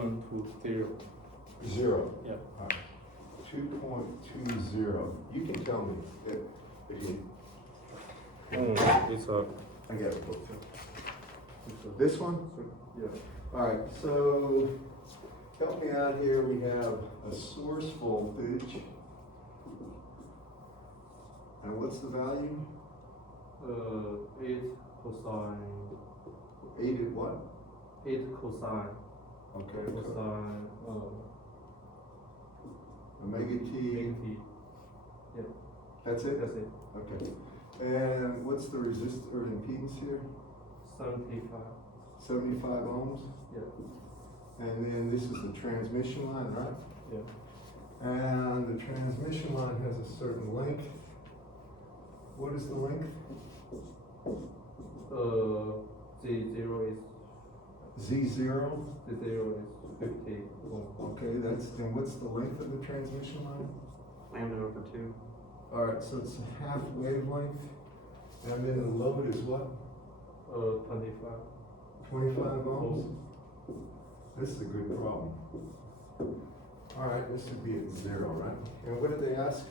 equal to 0. 0. Yeah. All right. 2.20. You can tell me if you. It's a I got a book. This one? yeah. All right, so help me out here. We have a source voltage. And what's the value? 8 cosine 8 at what? 8 cosine Okay. cosine Omega t. t. Yeah, That's it? that's it. Okay. And what's the resist or impedance here? 75. 75 ohms. Yeah. And then this is the transmission line, right? Yeah. And the transmission line has a certain length. What is the length? The 0 is Z0. the 0 is 50 ohm. Okay, and what's the length of the transmission line? Lambda over 2. All right, so it's a half wavelength. And then the load is what? 25. 25 ohms? This is a good problem. All right, this would be at 0, right? And what did they ask?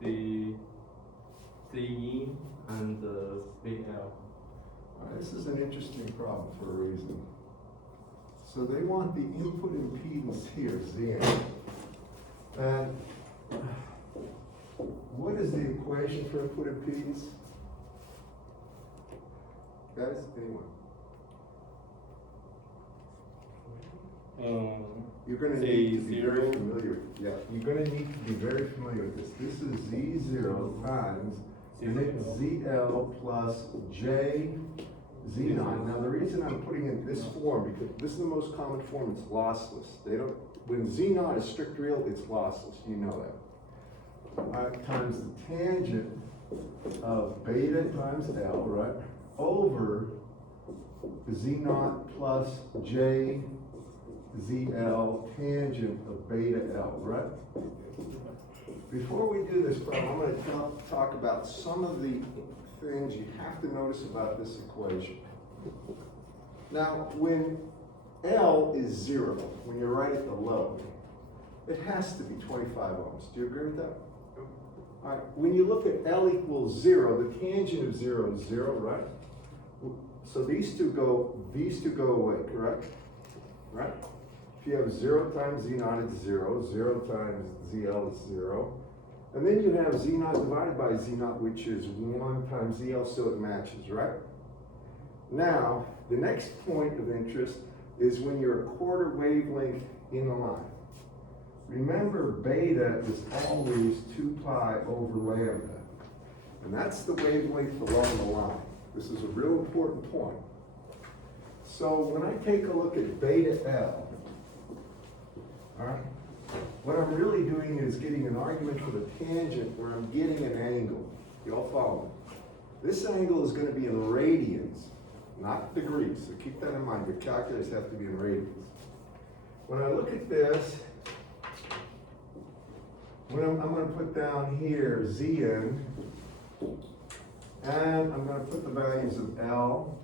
The CE and the VL. All right, this is an interesting problem for a reason. So they want the input impedance here, Zn. And what is the equation for input impedance? Guys, anyone? You're going to need to be very familiar. Yeah, you're going to need to be very familiar with this. This is Z0 times ZL plus J Z0. Now the reason I'm putting it in this form, because this is the most common form, it's lossless. When Z0 is strict real, it's lossless. You know that. Times the tangent of beta times L, right? Over Z0 plus J ZL tangent of beta L, right? Before we do this problem, I'm going to talk about some of the things you have to notice about this equation. Now, when L is 0, when you're right at the load, it has to be 25 ohms. Do you agree with that? All right, when you look at L equals 0, the tangent of 0 is 0, right? So these two go away, correct? Right? If you have 0 times Z0, it's 0. 0 times ZL is 0. And then you have Z0 divided by Z0, which is 1 times ZL, so it matches, right? Now, the next point of interest is when you're a quarter wavelength in the line. Remember, beta is always 2 pi over lambda. And that's the wavelength along the line. This is a real important point. So when I take a look at beta L, all right, what I'm really doing is getting an argument for the tangent where I'm getting an angle. You all follow me? This angle is going to be in radians, not degrees. So keep that in mind. Your calculators have to be in radians. When I look at this, I'm going to put down here Zn, and I'm going to put the values of L.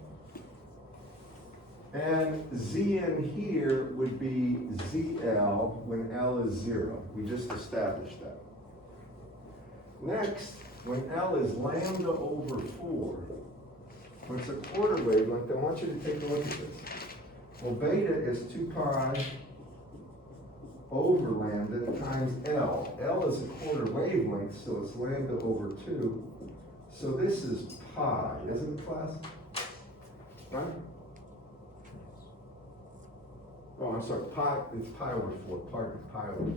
And Zn here would be ZL when L is 0. We just established that. Next, when L is lambda over 4, when it's a quarter wavelength, I want you to take a look at this. Well, beta is 2 pi over lambda times L. L is a quarter wavelength, so it's lambda over 2. So this is pi, isn't it, class? Right? Oh, I'm sorry, pi, it's pi over 4, pardon, pi over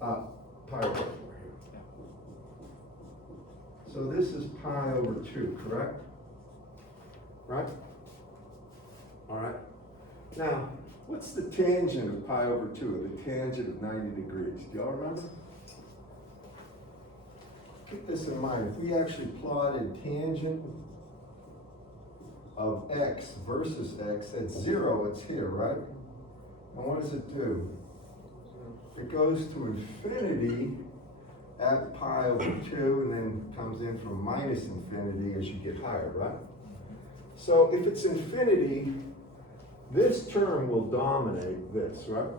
4. Pi over 4 here. So this is pi over 2, correct? Right? All right. Now, what's the tangent of pi over 2, the tangent of 90 degrees? Do y'all remember? Keep this in mind. If we actually plotted tangent of x versus x at 0, it's here, right? And what does it do? It goes to infinity at pi over 2 and then comes in from minus infinity as you get higher, right? So if it's infinity, this term will dominate this, right?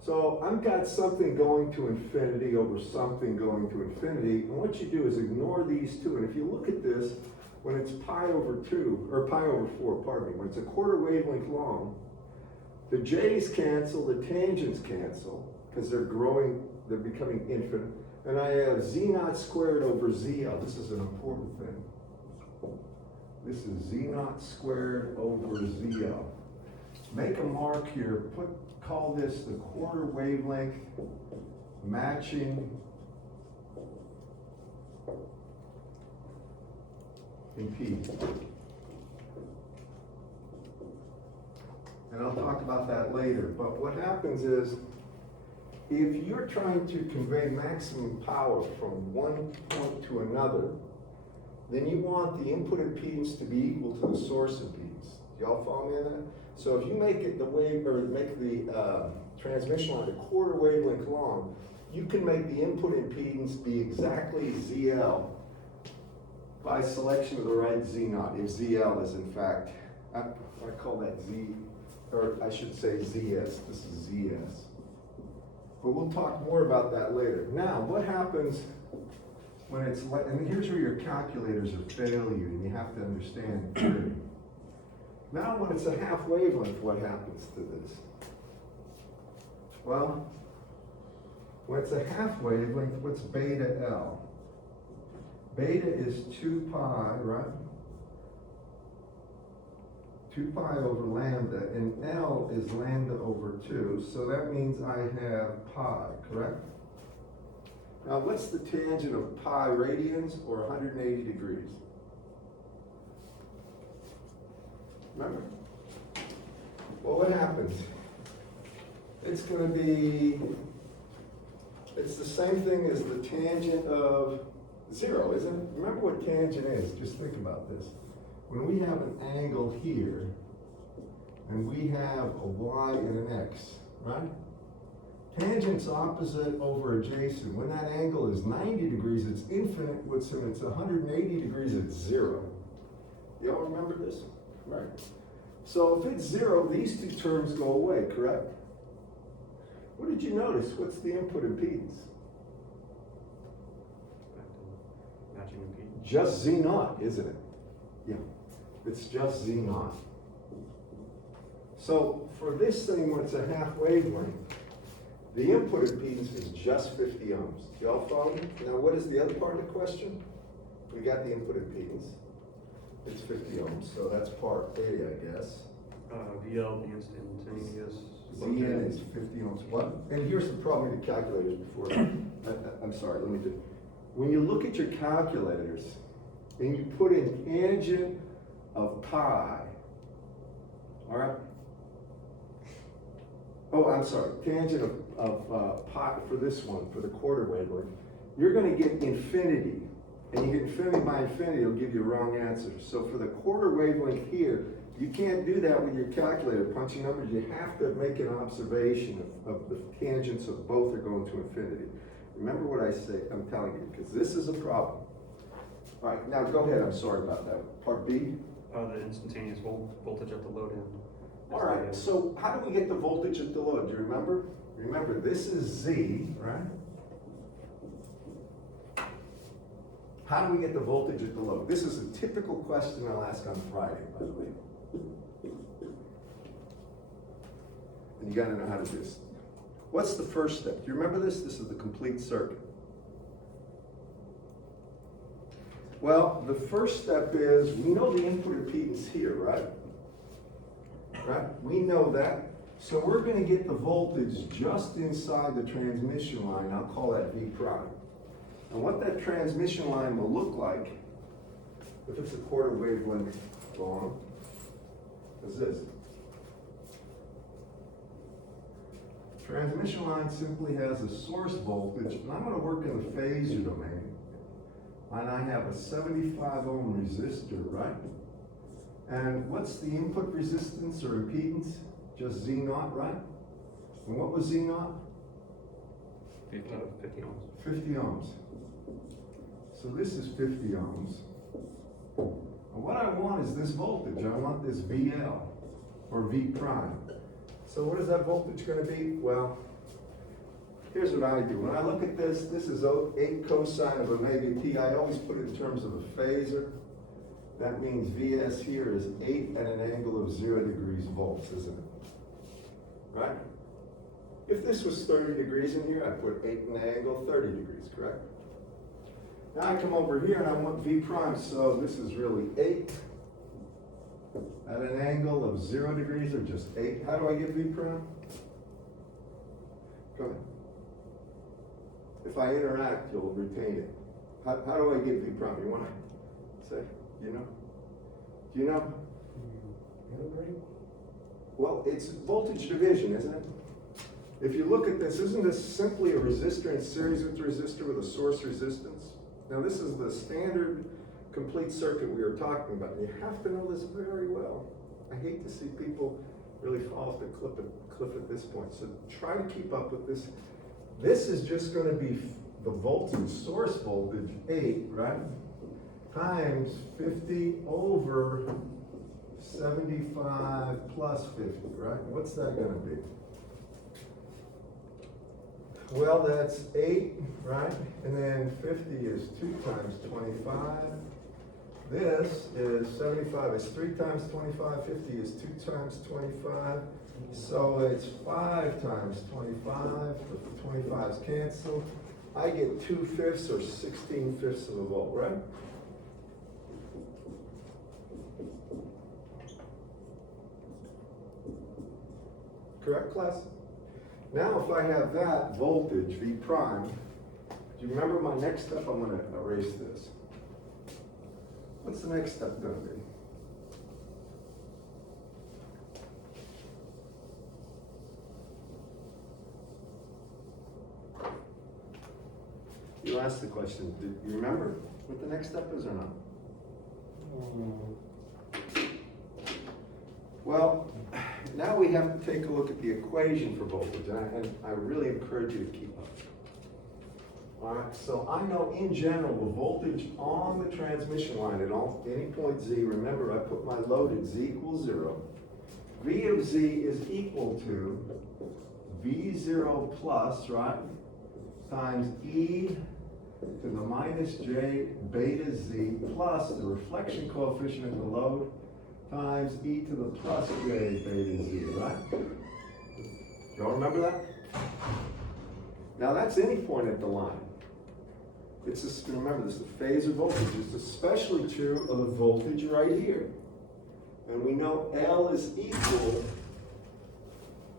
So I've got something going to infinity over something going to infinity, and what you do is ignore these two, and if you look at this, when it's pi over 2, or pi over 4, pardon me, when it's a quarter wavelength long, the j's cancel, the tangents cancel, because they're growing, they're becoming infinite, and I have z naught squared over zl. This is an important thing. This is z naught squared over zl. Make a mark here, call this the quarter wavelength matching impedance. And I'll talk about that later, but what happens is, if you're trying to convey maximum power from one point to another, then you want the input impedance to be equal to the source impedance. Y'all follow me on that? So if you make it the wave, or make the transmission line a quarter wavelength long, you can make the input impedance be exactly ZL by selection of the right Z naught, if ZL is in fact, I call that Z, or I should say ZS, this is ZS. But we'll talk more about that later. Now, what happens when it's, and here's where your calculators will fail you, and you have to understand clearly. Now when it's a half wavelength, what happens to this? Well, when it's a half wavelength, what's beta L? Beta is 2 pi, right? 2 pi over lambda, and L is lambda over 2, so that means I have pi, correct? Now what's the tangent of pi radians, or 180 degrees? Remember? Well, what happens? It's going to be, it's the same thing as the tangent of 0, isn't it? Remember what tangent is, just think about this. When we have an angle here, and we have a y and an x, right? Tangent's opposite over adjacent. When that angle is 90 degrees, it's infinite. When it's 180 degrees, it's 0. Y'all remember this? Right. So if it's 0, these two terms go away, correct? What did you notice? What's the input impedance? Matching impedance. Just Z naught, isn't it? Yeah, it's just Z naught. So for this thing, when it's a half wavelength, the input impedance is just 50 ohms. Y'all follow me? Now what is the other part of the question? We got the input impedance. It's 50 ohms, so that's part A, I guess. VL, the instantaneous. Zn is 50 ohms. What? And here's the problem with the calculators before. I'm sorry, let me do. When you look at your calculators and you put in tangent of pi, all right? Oh, I'm sorry, tangent of pi for this one, for the quarter wavelength, you're going to get infinity. And you get infinity by infinity, it'll give you a wrong answer. So for the quarter wavelength here, you can't do that with your calculator, punching numbers. You have to make an observation of the tangents of both are going to infinity. Remember what I say, I'm telling you, because this is a problem. All right, now go ahead, I'm sorry about that. Part B? The instantaneous voltage at the load end. All right, so how do we get the voltage at the load? Do you remember? Remember, this is Z, right? How do we get the voltage at the load? This is a typical question I'll ask on Friday, by the way. And you gotta know how to do this. What's the first step? Do you remember this? This is the complete circuit. Well, the first step is, we know the input impedance here, right? Right? We know that. So we're gonna get the voltage just inside the transmission line. I'll call that V prime. And what that transmission line will look like, if it's a quarter wavelength long, is this. Transmission line simply has a source voltage, and I'm going to work in the phasor domain, and I have a 75 ohm resistor, right? And what's the input resistance or impedance? Just Z naught, right? And what was Z naught? 50 ohms. 50 ohms. So this is 50 ohms. And what I want is this voltage. I want this VL. or V prime. So what is that voltage gonna be? Well, here's what I do. When I look at this, this is 8 cosine of omega t. I always put it in terms of a phasor. That means Vs here is 8 at an angle of 0 degrees volts, isn't it? Right? If this was 30 degrees in here, I'd put 8 in an angle 30 degrees, correct? Now I come over here and I want V prime, so this is really 8 at an angle of 0 degrees, or just 8. How do I get V prime? Go ahead. If I interact, you'll retain it. How do I get V prime? You want to say, you know? Do you know? Well, it's voltage division, isn't it? If you look at this, isn't this simply a resistor in series with a resistor with a source resistance? Now this is the standard complete circuit we were talking about. You have to know this very well. I hate to see people really fall off the cliff at this point. So try to keep up with this. This is just going to be the voltage, source voltage, 8, right? Times 50 over 75 plus 50, right? What's that going to be? Well, that's 8, right? And then 50 is 2 times 25. This is 75 is 3 times 25. 50 is 2 times 25. So it's 5 times 25. The 25's canceled. I get 2/5 or 16/5 of a volt, right? Correct, class? Now, if I have that voltage, V prime, do you remember my next step? I'm going to erase this. What's the next step going to be? You asked the question, do you remember what the next step is or not? Well, now we have to take a look at the equation for voltage, and I really encourage you to keep up. All right, so I know in general the voltage on the transmission line at any point Z, remember I put my load at Z equals 0. V of Z is equal to V0 plus, right, times E to the minus J beta Z plus the reflection coefficient of the load times E to the plus J beta Z, right? Y'all remember that? Now that's any point at the line. It's just, remember this is the phasor voltage. It's especially true of the voltage right here. And we know L is equal,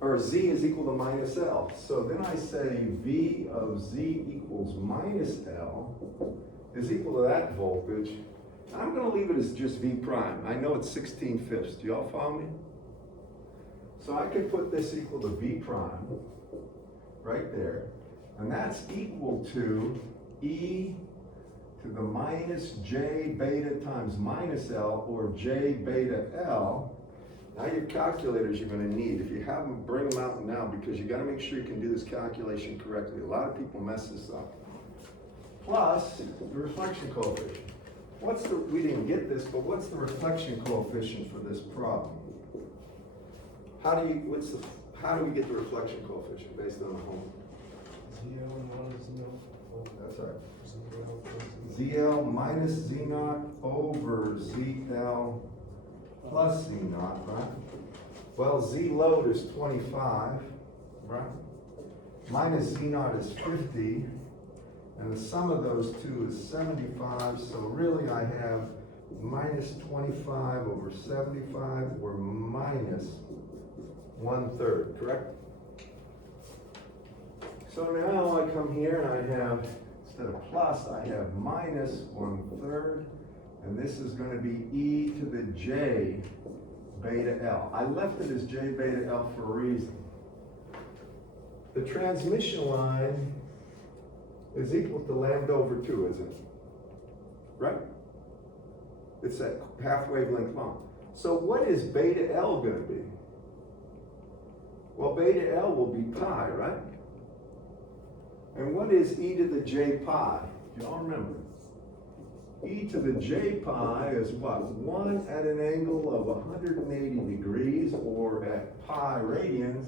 or Z is equal to minus L. So then I say V of Z equals minus L is equal to that voltage. I'm going to leave it as just V prime. I know it's 16/5. Do y'all follow me? So I can put this equal to V prime right there. And that's equal to E to the minus J beta times minus L, or J beta L. Now your calculators you're going to need. If you have them, bring them out now, because you got to make sure you can do this calculation correctly. A lot of people mess this up. Plus the reflection coefficient. We didn't get this, but what's the reflection coefficient for this problem? How do we get the reflection coefficient based on the home? That's right. ZL minus Z0 over ZL plus Z0, right? Well, Z load is 25, right? Minus Z0 is 50, and the sum of those two is 75, so really I have minus 25 over 75, or minus 1/3, correct? So now I come here and I have, instead of plus, I have minus 1/3, and this is going to be E to the J beta L. I left it as J beta L for a reason. The transmission line is equal to lambda over 2, isn't it? Right? It's that half wavelength long. So what is beta L going to be? Well, beta L will be pi, right? And what is E to the J pi? Do y'all remember? E to the J pi is what? 1 at an angle of 180 degrees, or at pi radians,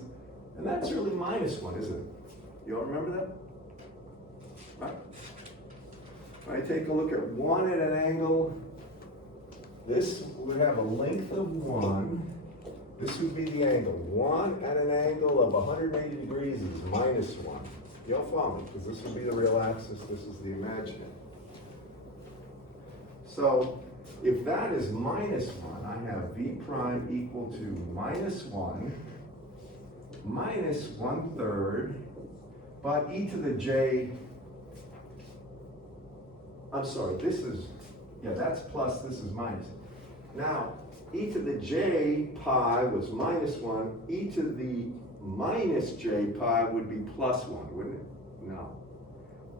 and that's really -1, isn't it? You all remember that? Right? When I take a look at 1 at an angle, this would have a length of 1. This would be the angle. 1 at an angle of 180 degrees is -1. Y'all follow me? Because this would be the real axis, this is the imaginary. So if that is -1, I have v prime equal to -1 minus 1/3, but e to the j, I'm sorry, this is, yeah, that's plus, this is minus. Now, e to the j pi was -1, e to the minus j pi would be +1, wouldn't it? No,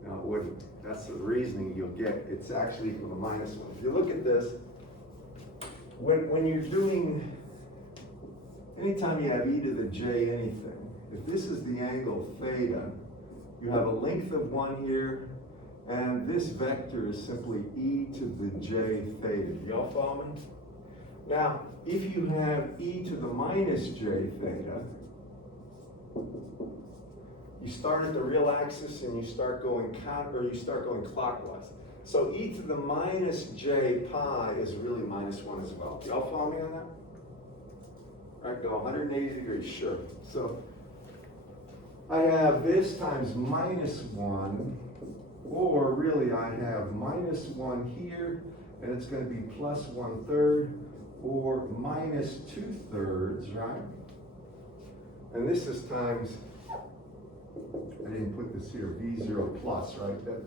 no, it wouldn't. That's the reasoning you'll get. It's actually equal to -1. If you look at this, when you're doing, anytime you have e to the j anything, if this is the angle theta, you have a length of 1 here, and this vector is simply e to the j theta. Y'all follow me? Now, if you have e to the minus j theta, you start at the real axis and you start going clockwise. So e to the minus j pi is really -1 as well. Y'all follow me on that? All right, go 180 degrees, sure. So I have this times -1, or really I have -1 here, and it's going to be plus 1/3, or minus 2/3, right? And this is times, I didn't put this here, V0 plus, right? That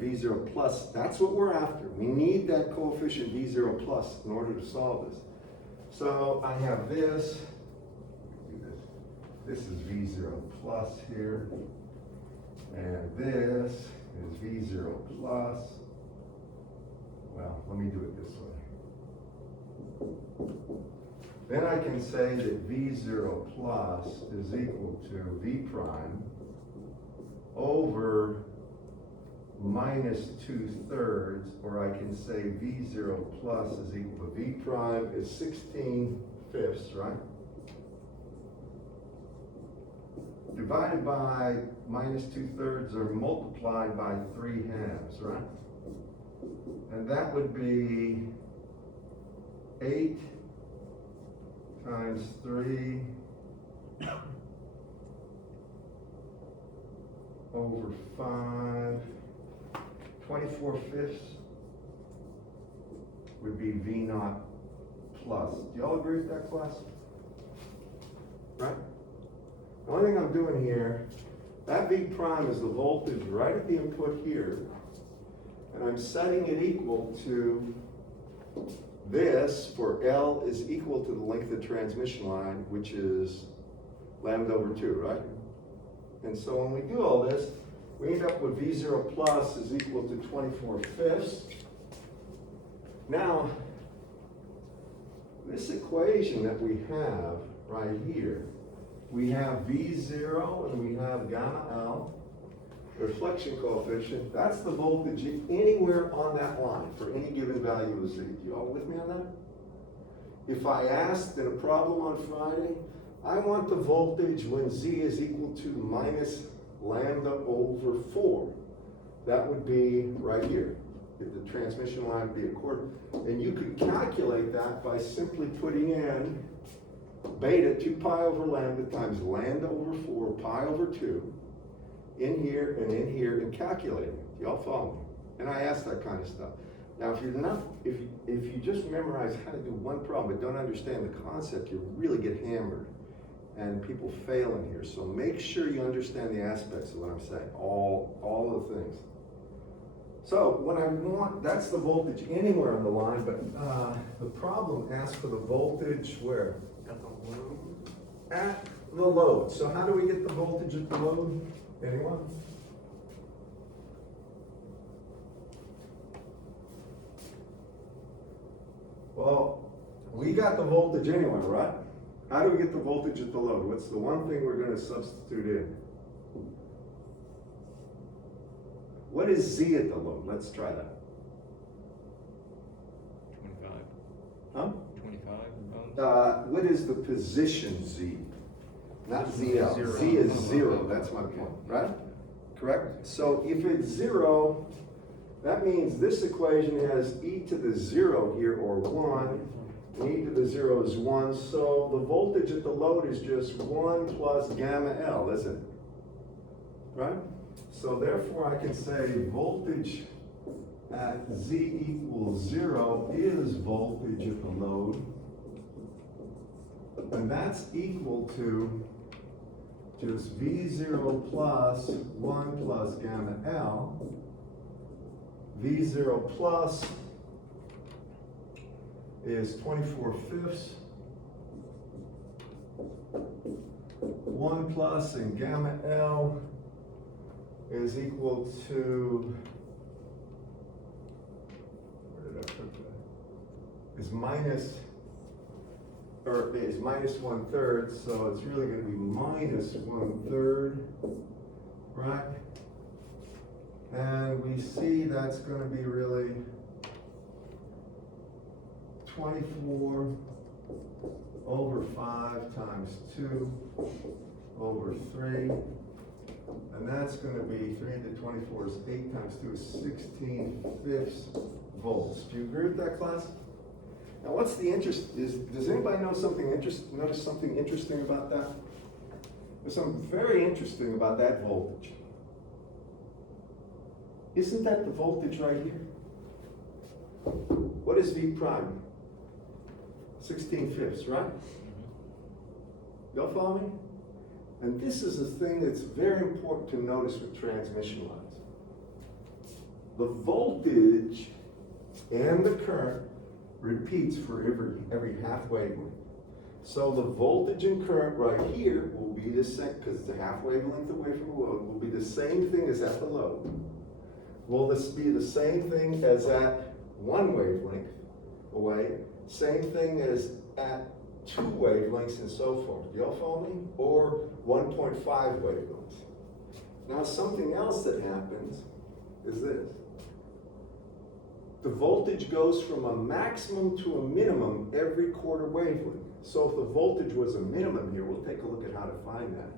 V0 plus, that's what we're after. We need that coefficient V0 plus in order to solve this. So I have this, this is V0 plus here, and this is V0 plus. Well, let me do it this way. Then I can say that V0 plus is equal to V prime over minus 2/3, or I can say V0 plus is equal to V prime is 16/5, right? Divided by minus 2/3 or multiplied by 3/2, right? And that would be 8 times 3 over 5, 24/5 would be V0 plus. Do y'all agree with that, class? Right? The only thing I'm doing here, that V prime is the voltage right at the input here, and I'm setting it equal to this for L is equal to the length of transmission line, which is lambda over 2, right? And so when we do all this, we end up with V0 plus is equal to 24/5. Now, this equation that we have right here, we have V0 and we have gamma L, reflection coefficient. That's the voltage anywhere on that line for any given value of Z. You all with me on that? If I asked in a problem on Friday, I want the voltage when Z is equal to minus lambda over 4. That would be right here. If the transmission line would be a quarter. And you could calculate that by simply putting in beta 2 pi over lambda times lambda over 4 pi over 2 in here and calculating it. Y'all follow me? And I ask that kind of stuff. Now, if you just memorize how to do one problem but don't understand the concept, you really get hammered. And people fail in here. So make sure you understand the aspects of what I'm saying, all of the things. So when I want, that's the voltage anywhere on the line, but the problem asks for the voltage where? At the load. At the load. So how do we get the voltage at the load? Anyone? Well, we got the voltage anyway, right? How do we get the voltage at the load? What's the one thing we're going to substitute in? What is Z at the load? Let's try that. 25. Huh? 25 ohms. what is the position Z? Not ZL. Zero. Z is zero, that's my point, right? Correct? So if it's zero, that means this equation has e to the zero here, or one, and e to the zero is one, so the voltage at the load is just one plus gamma L, isn't it? Right? So therefore I can say voltage at Z equals zero is voltage at the load, and that's equal to just V0 plus 1 plus gamma L. V0 plus is 24/5. 1 plus and gamma L is equal to, where did I put that? Is minus 1/3, so it's really going to be minus 1/3, right? And we see that's going to be really 24 over 5 times 2 over 3. And that's going to be 3 to 24 is 8 times 2 is 16/5 volts. Do you agree with that, class? Now, what's the interest? Does anybody notice something interesting about that? There's something very interesting about that voltage. Isn't that the voltage right here? What is V prime? 16/5, right? Y'all follow me? And this is a thing that's very important to notice with transmission lines. The voltage and the current repeats for every half wavelength. So the voltage and current right here will be the same, because it's a half wavelength away from the load, will be the same thing as at the load. Will this be the same thing as at 1 wavelength away, same thing as at 2 wavelengths and so forth? Do y'all follow me? Or 1.5 wavelengths. Now something else that happens is this. The voltage goes from a maximum to a minimum every quarter wavelength. So if the voltage was a minimum here, we'll take a look at how to find that.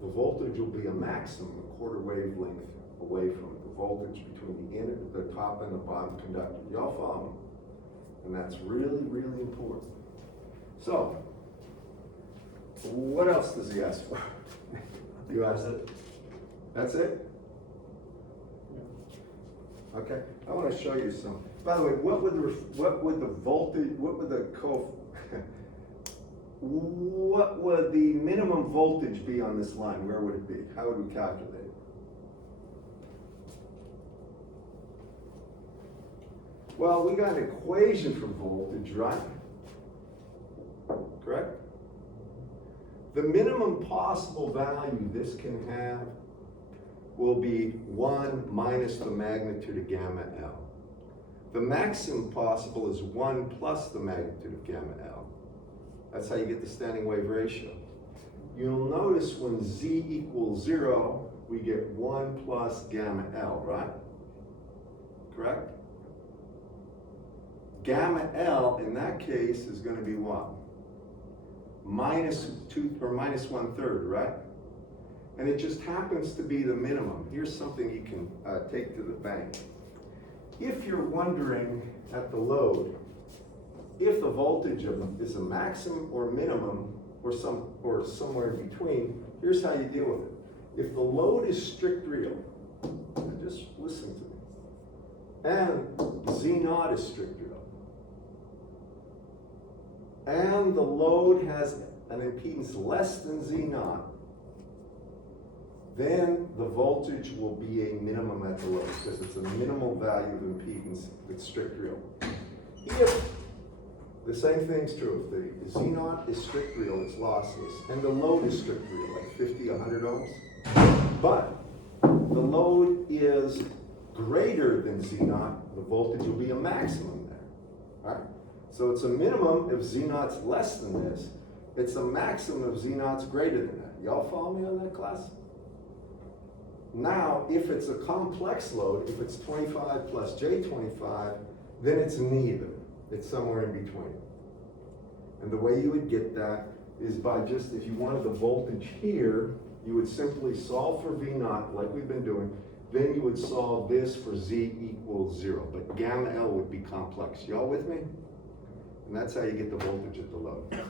The voltage will be a maximum, a quarter wavelength away from it. The voltage between the top and the bottom conductor. Y'all follow me? And that's really, really important. So, what else does he ask for? You asked it? That's it? Okay, I want to show you some. By the way, what would the minimum voltage be on this line? Where would it be? How would we calculate it? Well, we got an equation for voltage, right? Correct? The minimum possible value this can have will be 1 minus the magnitude of gamma L. The maximum possible is 1 plus the magnitude of gamma L. That's how you get the standing wave ratio. You'll notice when Z equals 0, we get 1 plus gamma L, right? Correct? Gamma L in that case is going to be what? Minus 2 or minus 1/3, right? And it just happens to be the minimum. Here's something you can take to the bank. If you're wondering at the load, if the voltage is a maximum or minimum or somewhere in between, here's how you deal with it. If the load is strict real, just listen to me, and Z0 is strict real, and the load has an impedance less than Z0, then the voltage will be a minimum at the load, because it's a minimal value of impedance that's strict real. If the same thing's true, if the Z0 is strict real, it's lossless, and the load is strict real, like 50, 100 ohms, but the load is greater than Z0, the voltage will be a maximum there, right? So it's a minimum if Z0's less than this, it's a maximum if Z0's greater than that. Y'all follow me on that, class? Now, if it's a complex load, if it's 25 plus J25, then it's neither. It's somewhere in between. And the way you would get that is by just, if you wanted the voltage here, you would simply solve for V naught like we've been doing. Then you would solve this for Z equals 0. But gamma L would be complex. Y'all with me? And that's how you get the voltage at the load.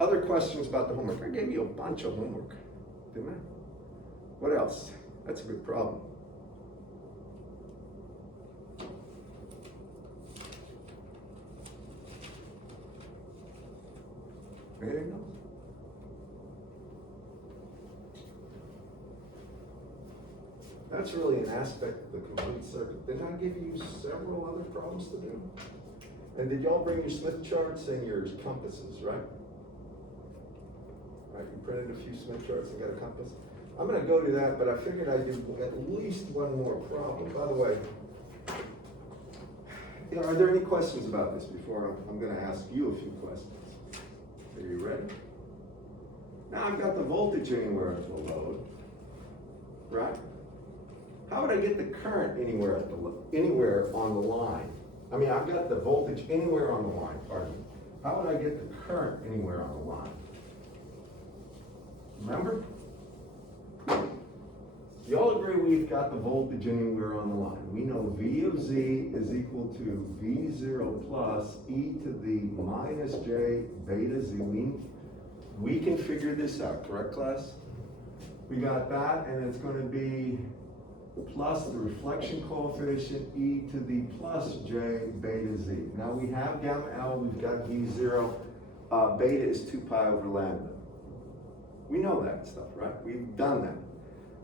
Other questions about the homework? I gave you a bunch of homework, didn't I? What else? That's a good problem. Anything else? That's really an aspect of the complete circuit. Didn't I give you several other problems to do? And did y'all bring your Smith charts and your compasses, right? Right, you printed a few Smith charts and got a compass. I'm gonna go to that, but I figured I'd do at least one more problem. By the way, are there any questions about this before I'm gonna ask you a few questions? Are you ready? Now I've got the voltage anywhere at the load, right? How would I get the current anywhere at the anywhere on the line? I mean, I've got the voltage anywhere on the line, pardon me. How would I get the current anywhere on the line? Remember? Y'all agree we've got the voltage anywhere on the line. We know V of Z is equal to V0 plus e to the minus j beta Z. We can figure this out, correct, class? We got that, and it's going to be plus the reflection coefficient e to the plus j beta Z. Now we have gamma L, we've got V0, beta is 2 pi over lambda. We know that stuff, right? We've done that.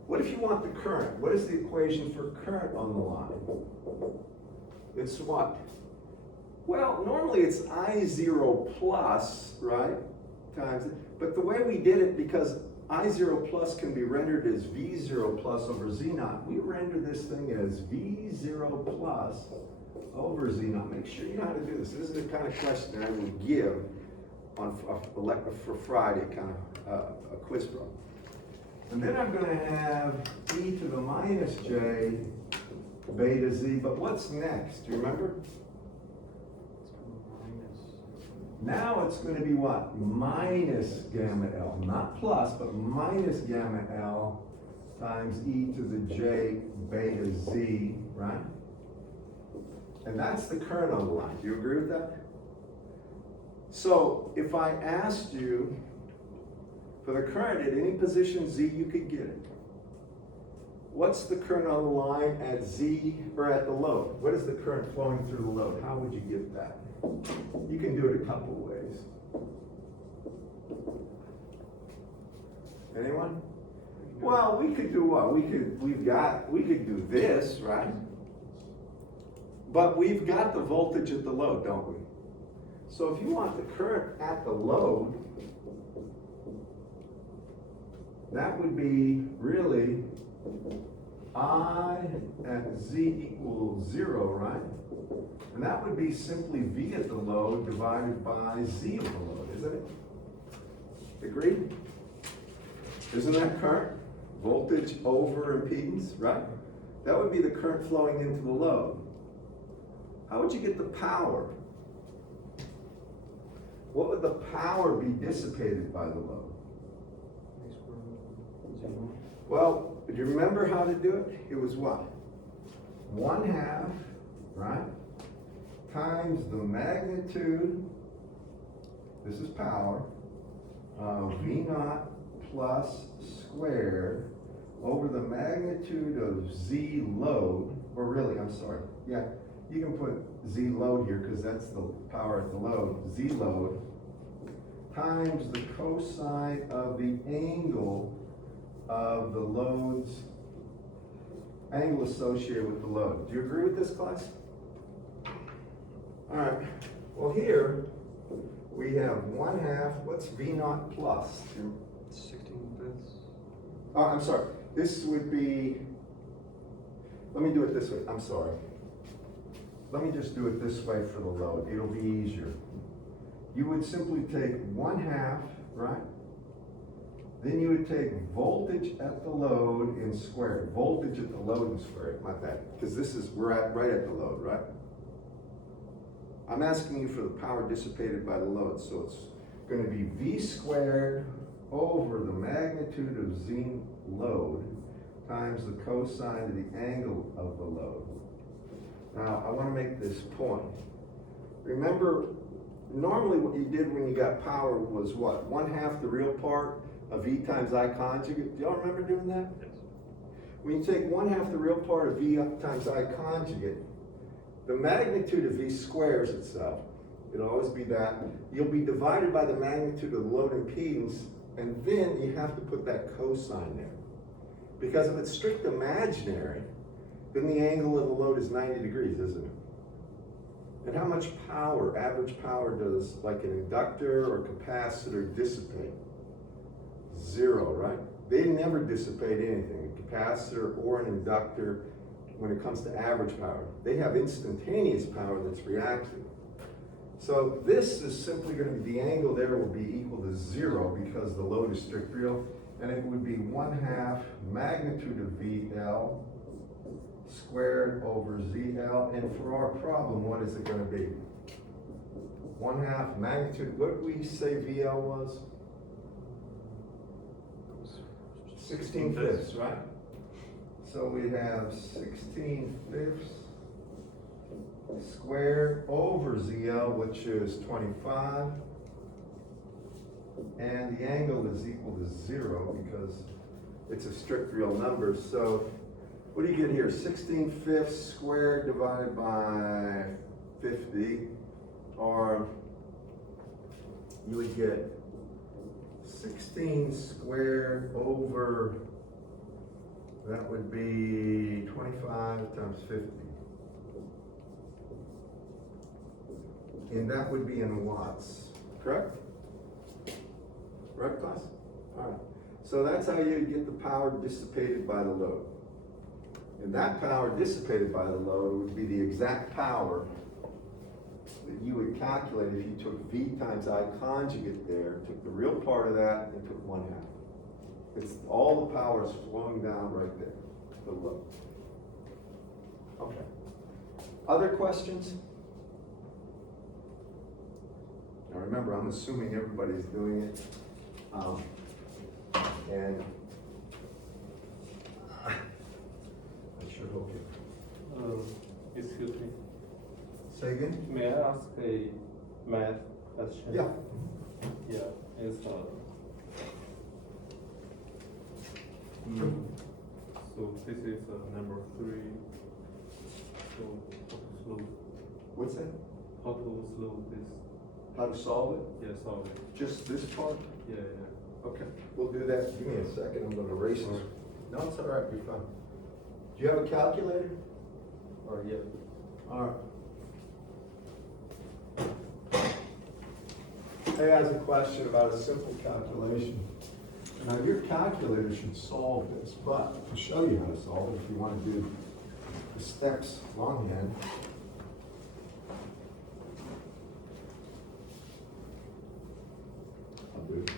What if you want the current? What is the equation for current on the line? It's what? Well, normally it's I0 plus, right? Times, but the way we did it, because I0 plus can be rendered as V0 plus over Z naught, we render this thing as V0 plus over Z naught. Make sure you know how to do this. This is the kind of question I would give on for Friday, kind of a quiz problem. And then I'm going to have e to the minus j beta Z, but what's next? Do you remember? Now it's going to be what? Minus gamma L, not plus, but minus gamma L times e to the j beta Z, right? And that's the current on the line. Do you agree with that? So if I asked you for the current at any position Z, you could get it. What's the current on the line at Z, or at the load? What is the current flowing through the load? How would you get that? You can do it a couple of ways. Anyone? Well, we could do what? We could do this, right? But we've got the voltage at the load, don't we? So if you want the current at the load, that would be really I at Z equals 0, right? And that would be simply V at the load divided by Z at the load, isn't it? Agreed? Isn't that current? Voltage over impedance, right? That would be the current flowing into the load. How would you get the power? What would the power be dissipated by the load? Well, do you remember how to do it? It was what? 1/2, right? Times the magnitude, this is power, of V naught plus squared over the magnitude of Z load, or really, I'm sorry, yeah, you can put Z load here because that's the power at the load, Z load, times the cosine of the angle of the load's angle associated with the load. Do you agree with this, class? All right, well here we have 1/2, what's V naught plus? 16/5. Oh, I'm sorry, this would be, let me do it this way, I'm sorry. Let me just do it this way for the load, it'll be easier. You would simply take 1/2, right? Then you would take voltage at the load in squared. Voltage at the load in squared, my bad. Because this is, we're at right at the load, right? I'm asking you for the power dissipated by the load, so it's gonna be V squared over the magnitude of Z load times the cosine of the angle of the load. Now, I wanna make this point. Remember, normally what you did when you got power was what? 1/2 the real part of V times I conjugate. Do y'all remember doing that? Yes. When you take 1/2 the real part of V times I conjugate, the magnitude of V squares itself. It'll always be that. You'll be divided by the magnitude of the load impedance, and then you have to put that cosine there. Because if it's strict imaginary, then the angle of the load is 90 degrees, isn't it? And how much power, average power, does like an inductor or capacitor dissipate? 0, right? They never dissipate anything, a capacitor or an inductor, when it comes to average power. They have instantaneous power that's reactive. So this is simply going to be, the angle there will be equal to 0 because the load is strict real, and it would be 1/2 magnitude of VL squared over ZL, and for our problem, what is it going to be? 1/2 magnitude, what did we say VL was? 16/5, right? So we have 16/5 squared over ZL, which is 25. And the angle is equal to 0 because it's a strict real number. So what do you get here? 16/5 squared divided by 50, or you would get 16 squared over, that would be 25 times 50. And that would be in watts, correct? Right, class? All right. So that's how you get the power dissipated by the load. And that power dissipated by the load would be the exact power that you would calculate if you took V times I conjugate there, took the real part of that, and took 1/2. It's all the power is flowing down right there, the load. Okay. Other questions? Now remember, I'm assuming everybody's doing it. And I sure hope you. Excuse me, Say again? may I ask a math question? Yeah. Yeah, it's, so this is number 3. So What's that? how to slow this? How to solve it? Yeah, solve it. Just this part? Yeah, yeah. Okay, we'll do that. Give me a second, I'm gonna erase this. No, it's all right, you're fine. Do you have a calculator? Or yeah. All right. Hey, has a question about a simple calculation. Now, your calculator should solve this, but I'll show you how to solve it if you want to do the steps longhand. I'll do it.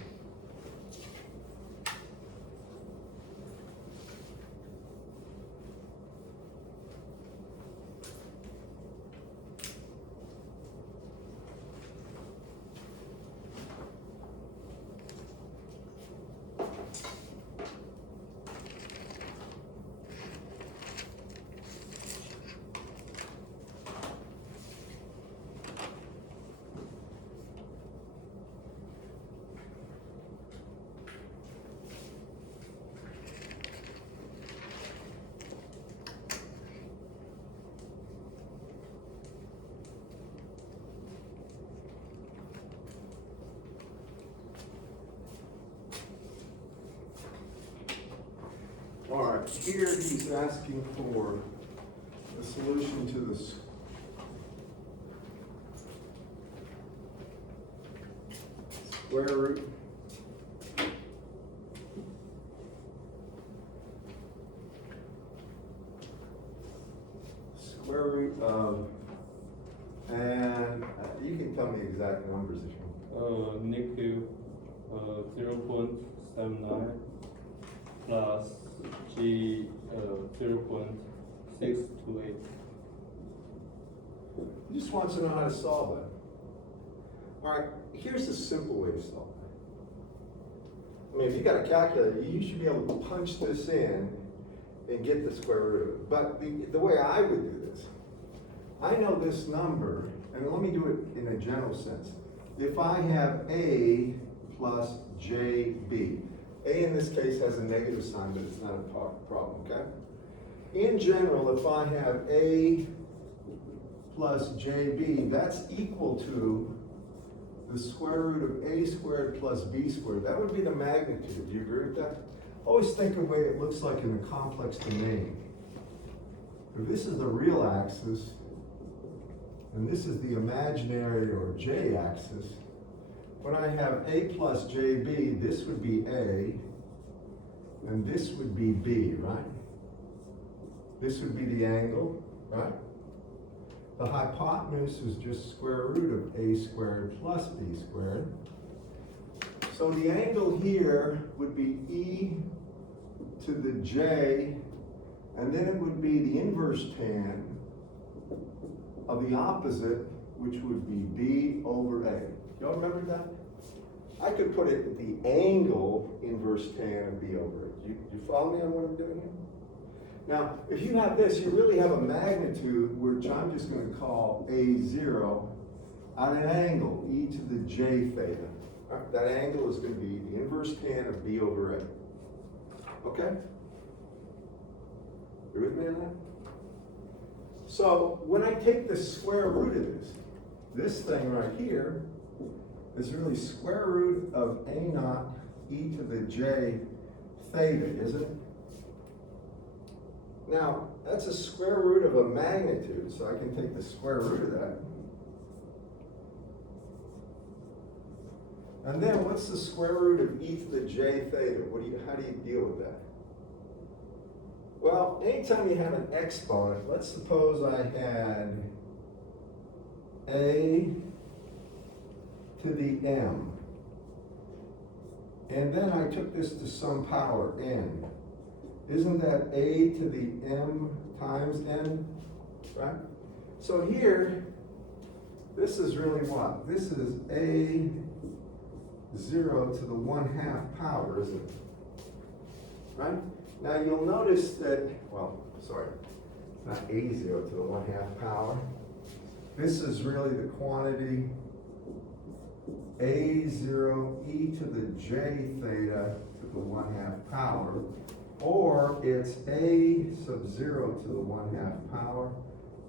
All right, here he's asking for the solution to this. Square root. Square root of, and you can tell me exact numbers if you want. Negative 0.79 plus G 0.628. He just wants to know how to solve that. All right, here's a simple way to solve that. I mean, if you got a calculator, you should be able to punch this in and get the square root of it. But the way I would do this, I know this number, and let me do it in a general sense. If I have A plus JB, A in this case has a negative sign, but it's not a problem, okay? In general, if I have A plus JB, that's equal to the square root of A squared plus B squared. That would be the magnitude. Do you agree with that? Always think of the way it looks like in the complex domain. If this is the real axis, and this is the imaginary or J axis, when I have A plus JB, this would be A, and this would be B, right? This would be the angle, right? The hypotenuse is just square root of A squared plus B squared. So the angle here would be E to the J, and then it would be the inverse tan of the opposite, which would be B over A. Y'all remember that? I could put it the angle inverse tan of B over A. You follow me on what I'm doing here? Now, if you have this, you really have a magnitude, which I'm just going to call A0, at an angle, E to the J theta. All right, that angle is going to be the inverse tan of B over A. Okay? You with me on that? So, when I take the square root of this thing right here is really square root of A naught E to the J theta, isn't it? Now, that's a square root of a magnitude, so I can take the square root of that. And then what's the square root of E to the J theta? How do you deal with that? Well, anytime you have an exponent, let's suppose I had A to the M. And then I took this to some power, N. Isn't that A to the M times N, right? So here, this is really what? This is A0 to the 1/2 power, isn't it? Right? Now you'll notice that, well, sorry, it's not A0 to the 1/2 power. This is really the quantity A0 E to the J theta to the 1/2 power. Or it's A sub 0 to the 1/2 power,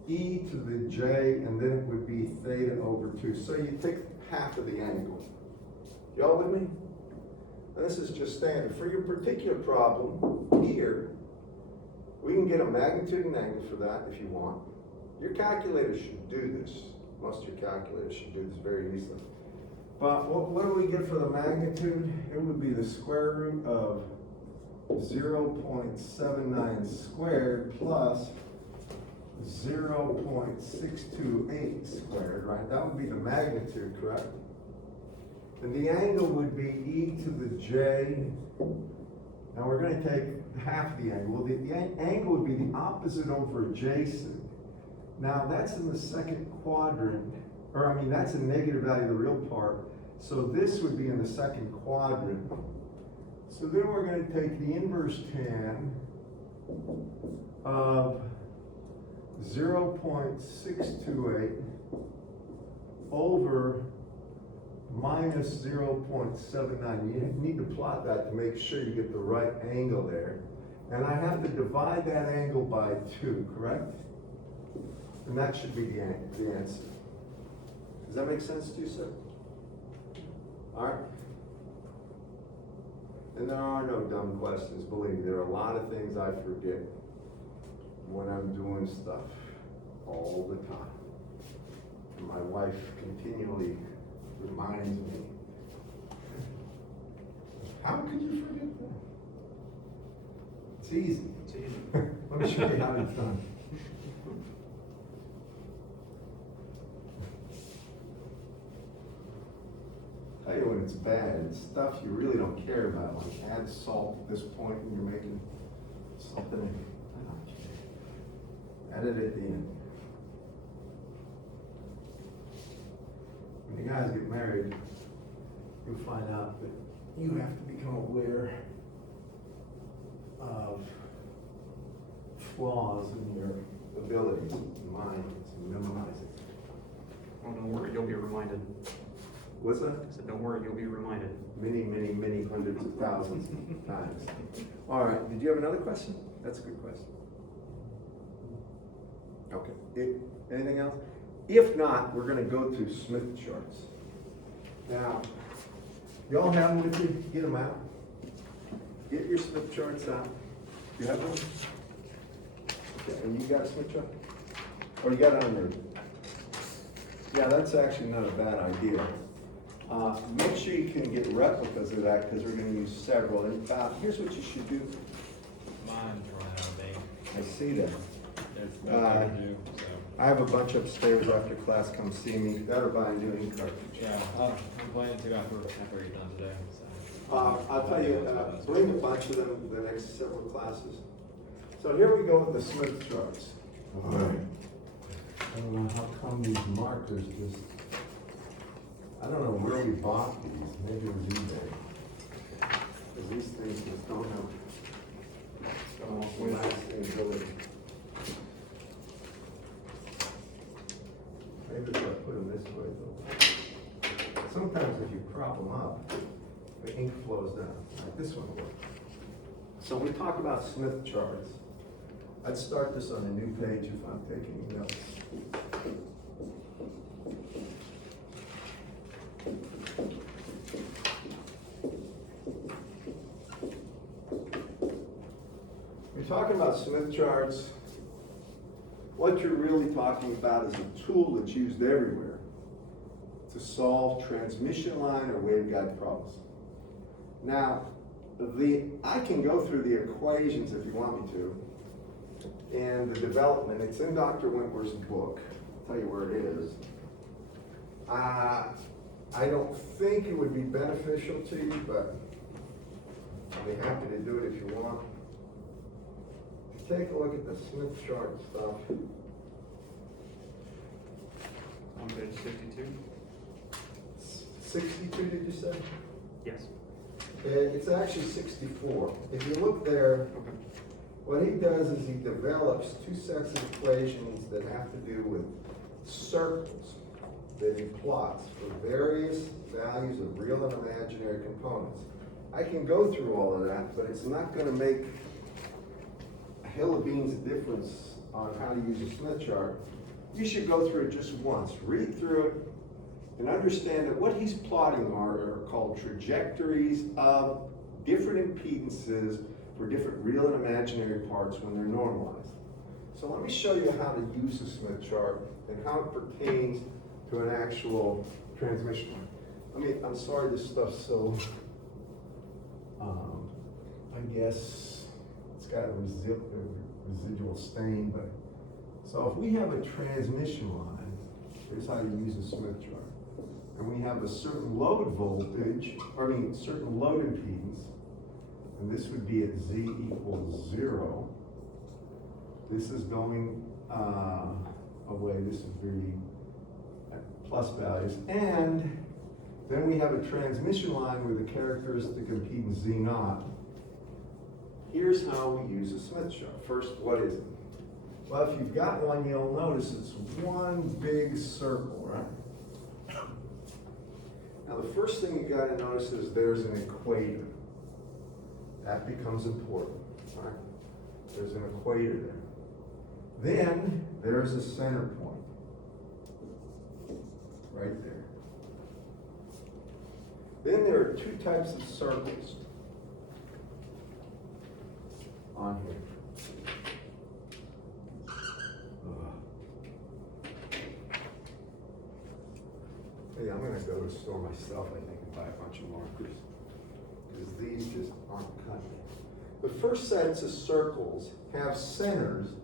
E to the J, and then it would be theta over 2. So you take half of the angle. Y'all with me? Now this is just standard. For your particular problem here, we can get a magnitude and angle for that if you want. Your calculator should do this. Most of your calculators should do this very easily. But what do we get for the magnitude? It would be the square root of 0.79 squared plus 0.628 squared, right? That would be the magnitude, correct? And the angle would be E to the J. Now we're going to take half the angle. Well, the angle would be the opposite over adjacent. Now that's in the second quadrant, or I mean that's a negative value of the real part. So this would be in the second quadrant. So then we're going to take the inverse tan of 0.628 over minus 0.79. You need to plot that to make sure you get the right angle there. And I have to divide that angle by 2, correct? And that should be the answer. Does that make sense to you, sir? All right. And there are no dumb questions, believe me. There are a lot of things I forget when I'm doing stuff all the time. And my wife continually reminds me. How could you forget that? It's easy. It's easy. Let me show you how it's done. Tell you when it's bad, it's stuff you really don't care about, like add salt at this point when you're making something. Add it at the end. you guys get married, you'll find out that you have to become aware of flaws in your abilities and mind to minimize it. Oh, don't worry, you'll be reminded. What's that? I said, don't worry, you'll be reminded. Many, many, many hundreds of thousands of times. All right, did you have another question? That's a good question. Okay, anything else? If not, we're gonna go to Smith charts. Now, y'all have them with you? Get them out. Get your Smith charts out. You have them? Okay, and you got a Smith chart? Or you got it on your? Yeah, that's actually not a bad idea. Make sure you can get replicas of that because we're going to use several. And here's what you should do. Mine's running out of date. I see that. There's nothing to do, so. I have a bunch upstairs after class. Come see me. That or buy a new ink cartridge. Yeah, I'm planning to after you're done today, so. I'll tell you, bring a bunch of them the next several classes. So here we go with the Smith charts. All right. I don't know how come these markers just, I don't know where we bought these. Maybe it was eBay. Because these things just don't have lasting ability. Maybe if I put them this way though. Sometimes if you prop them up, the ink flows down. Like this one will work. So we talk about Smith charts. I'd start this on a new page if I'm taking notes. We're talking about Smith charts. What you're really talking about is a tool that's used everywhere to solve transmission line or waveguide problems. Now, I can go through the equations if you want me to, and the development. It's in Dr. Wentworth's book. I'll tell you where it is. I don't think it would be beneficial to you, but I'll be happy to do it if you want. Take a look at the Smith chart stuff. On page 62? 62, did you say? Yes. It's actually 64. If you look there, Okay. what he does is he develops two sets of equations that have to do with circles that he plots for various values of real and imaginary components. I can go through all of that, but it's not going to make a hill of beans of difference on how to use a Smith chart. You should go through it just once, read through it, and understand that what he's plotting are called trajectories of different impedances for different real and imaginary parts when they're normalized. So let me show you how to use the Smith chart and how it pertains to an actual transmission. I'm sorry this stuff's so, I guess it's got a residual stain, but, so if we have a transmission line, here's how you use a Smith chart. And we have a certain load voltage, certain load impedance, and this would be at Z equals 0. This is going away, this would be at plus values. And then we have a transmission line with a characteristic impedance Z0. Here's how we use a Smith chart. First, what is it? Well, if you've got one, you'll notice it's one big circle, right? Now, the first thing you got to notice is there's an equator. That becomes important, all right? There's an equator there. Then there's a center point, right there. Then there are two types of circles on here. Hey, I'm gonna go to the store myself, I think, and buy a bunch of markers, because these just aren't cutting it. The first sets of circles have centers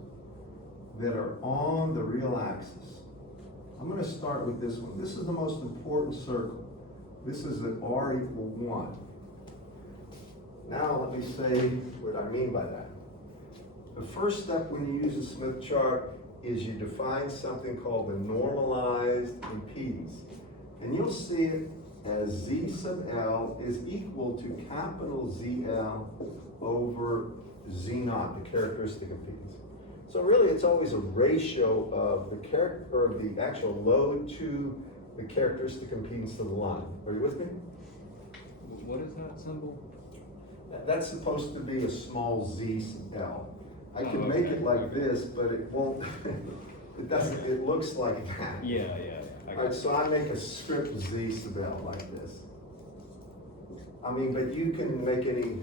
that are on the real axis. I'm gonna start with this one. This is the most important circle. This is at R equal 1. Now let me say what I mean by that. The first step when you use a Smith chart is you define something called the normalized impedance. And you'll see it as Z sub L is equal to capital ZL over Z naught, the characteristic impedance. So really, it's always a ratio of the actual load to the characteristic impedance of the line. Are you with me? What is that symbol? That's supposed to be a small Z sub L. I Oh, can make okay. it like this, but it won't, it doesn't, it looks like that. Yeah. I Alright, so I make a strip Z sub L like this. I mean, but you can make it any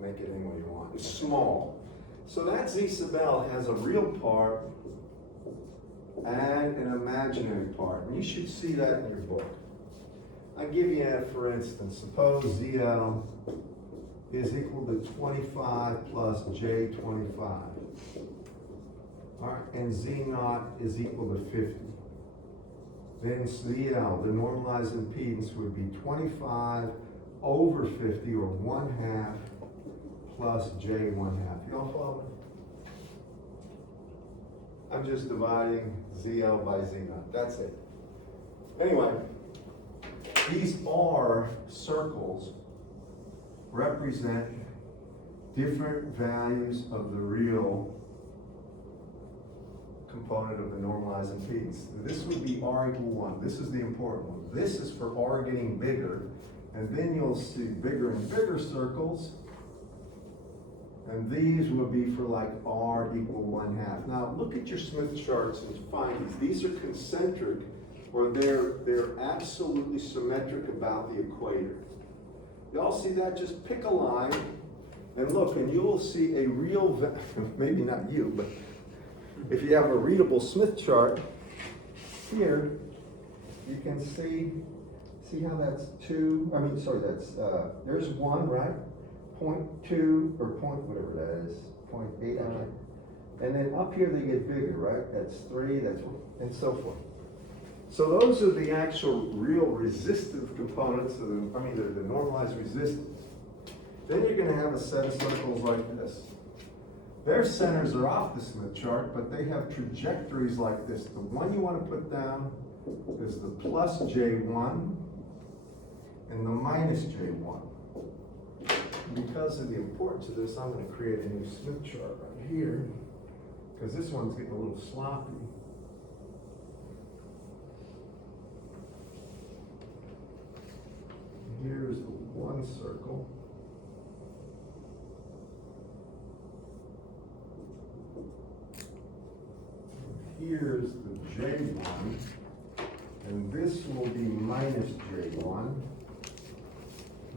way you want. It's small. So that Z sub L has a real part and an imaginary part. And you should see that in your book. I give you that for instance. Suppose ZL is equal to 25 plus J25. All right, and Z naught is equal to 50. Then ZL, the normalized impedance, would be 25 over 50, or 1/2, plus J 1/2. Y'all follow me? I'm just dividing ZL by Z naught. That's it. Anyway, these R circles represent different values of the real component of the normalized impedance. This would be R equal 1. This is the important one. This is for R getting bigger, and then you'll see bigger and bigger circles, and these would be for like R equal 1/2. Now look at your Smith charts and find these. These are concentric, or they're absolutely symmetric about the equator. Y'all see that? Just pick a line and look, and you'll see a real, maybe not you, but if you have a readable Smith chart, here, you can see how that's there's 1, right? 0.2, or whatever that is, 0.8, and then up here they get bigger, right? That's 3, and so forth. So those are the actual real resistive components of the normalized resistance. Then you're gonna have a set of circles like this. Their centers are off the Smith chart, but they have trajectories like this. The one you want to put down is the plus J1 and the minus J1. Because of the importance of this, I'm going to create a new Smith chart right here, because this one's getting a little sloppy. Here's the one circle. Here's the J1, and this will be minus J1.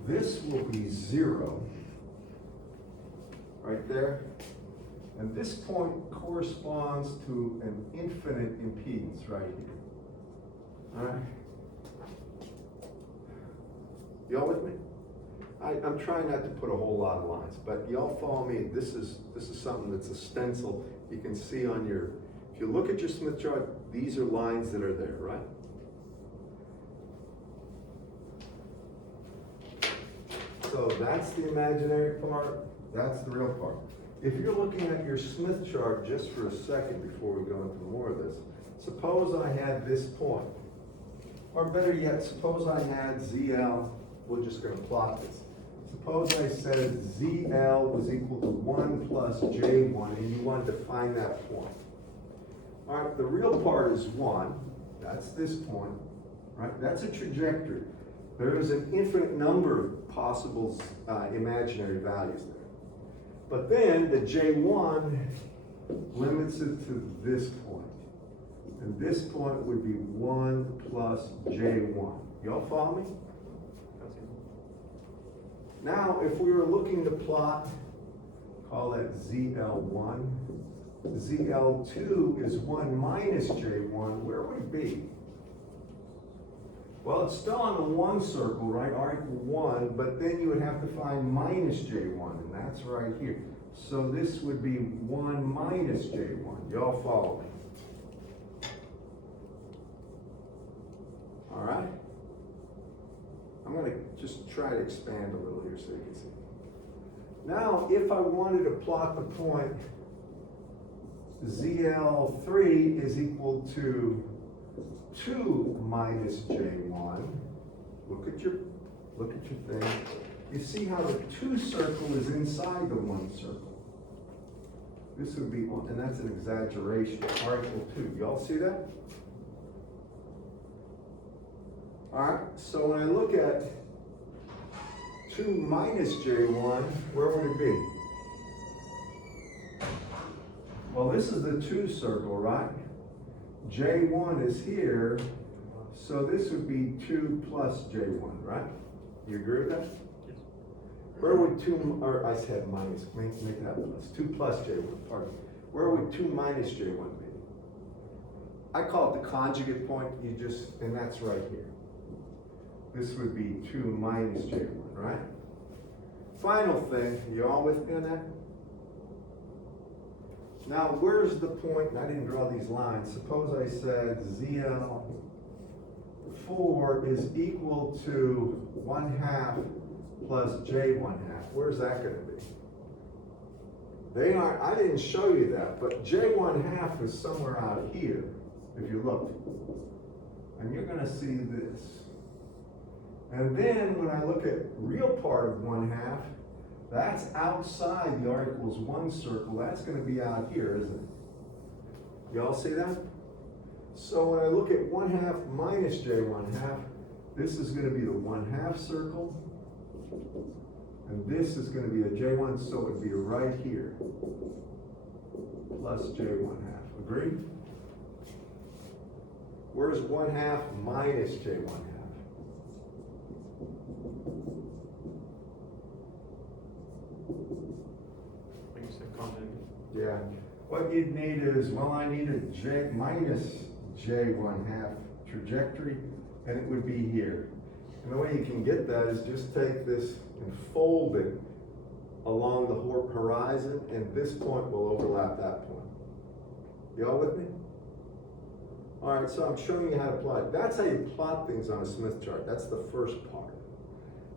This will be 0, right there. And this point corresponds to an infinite impedance right here. All right? Y'all with me? I'm trying not to put a whole lot of lines, but y'all follow me. This is something that's a stencil. You can see on your, if you look at your Smith chart, these are lines that are there, right? So that's the imaginary part, that's the real part. If you're looking at your Smith chart just for a second before we go into more of this, suppose I had this point, or better yet, suppose I had ZL, we're just gonna plot this. Suppose I said ZL was equal to 1 plus J1, and you wanted to find that point. All right, the real part is 1, that's this point, right? That's a trajectory. There is an infinite number of possible imaginary values there. But then the J1 limits it to this point. And this point would be 1 plus J1. Y'all follow me? Now, if we were looking to plot, call that ZL1, ZL2 is 1 minus J1, where would it be? Well, it's still on the 1 circle, right? R equal 1, but then you would have to find minus J1, and that's right here. So this would be 1 minus J1. Y'all follow me? All right? I'm going to just try to expand a little here so you can see. Now, if I wanted to plot the point ZL3 is equal to 2 minus J1, look at your thing. You see how the 2 circle is inside the 1 circle. This would be 1, and that's an exaggeration, R equal 2. Y'all see that? All right, so when I look at 2 minus J1, where would it be? Well, this is the 2 circle, right? J1 is here, so this would be 2 plus J1, right? You agree with that? Yes. Where would 2, or I said minus, make that plus, 2 plus J1, pardon. Where would 2 minus J1 be? I call it the conjugate point, and that's right here. This would be 2 minus J1, right? Final thing, you all with me on that? Now, where's the point? And I didn't draw these lines. Suppose I said ZL4 is equal to 1/2 plus J1/2. Where's that going to be? They aren't, I didn't show you that, but J1/2 is somewhere out here, if you look. And you're going to see this. And then when I look at real part of 1/2, that's outside the R equals 1 circle. That's going to be out here, isn't it? Y'all see that? So when I look at 1/2 minus J1/2, this is going to be the 1/2 circle. And this is going to be a J1, so it would be right here. Plus J1/2. Agreed? Where's 1/2 minus J1/2? Like you said, conjugate. Yeah, what you'd need is, well, I need a J minus J1/2 trajectory, and it would be here. And the way you can get that is just take this and fold it along the horizon, and this point will overlap that point. Y'all with me? All right, so I'm showing you how to plot. That's how you plot things on a Smith chart. That's the first part.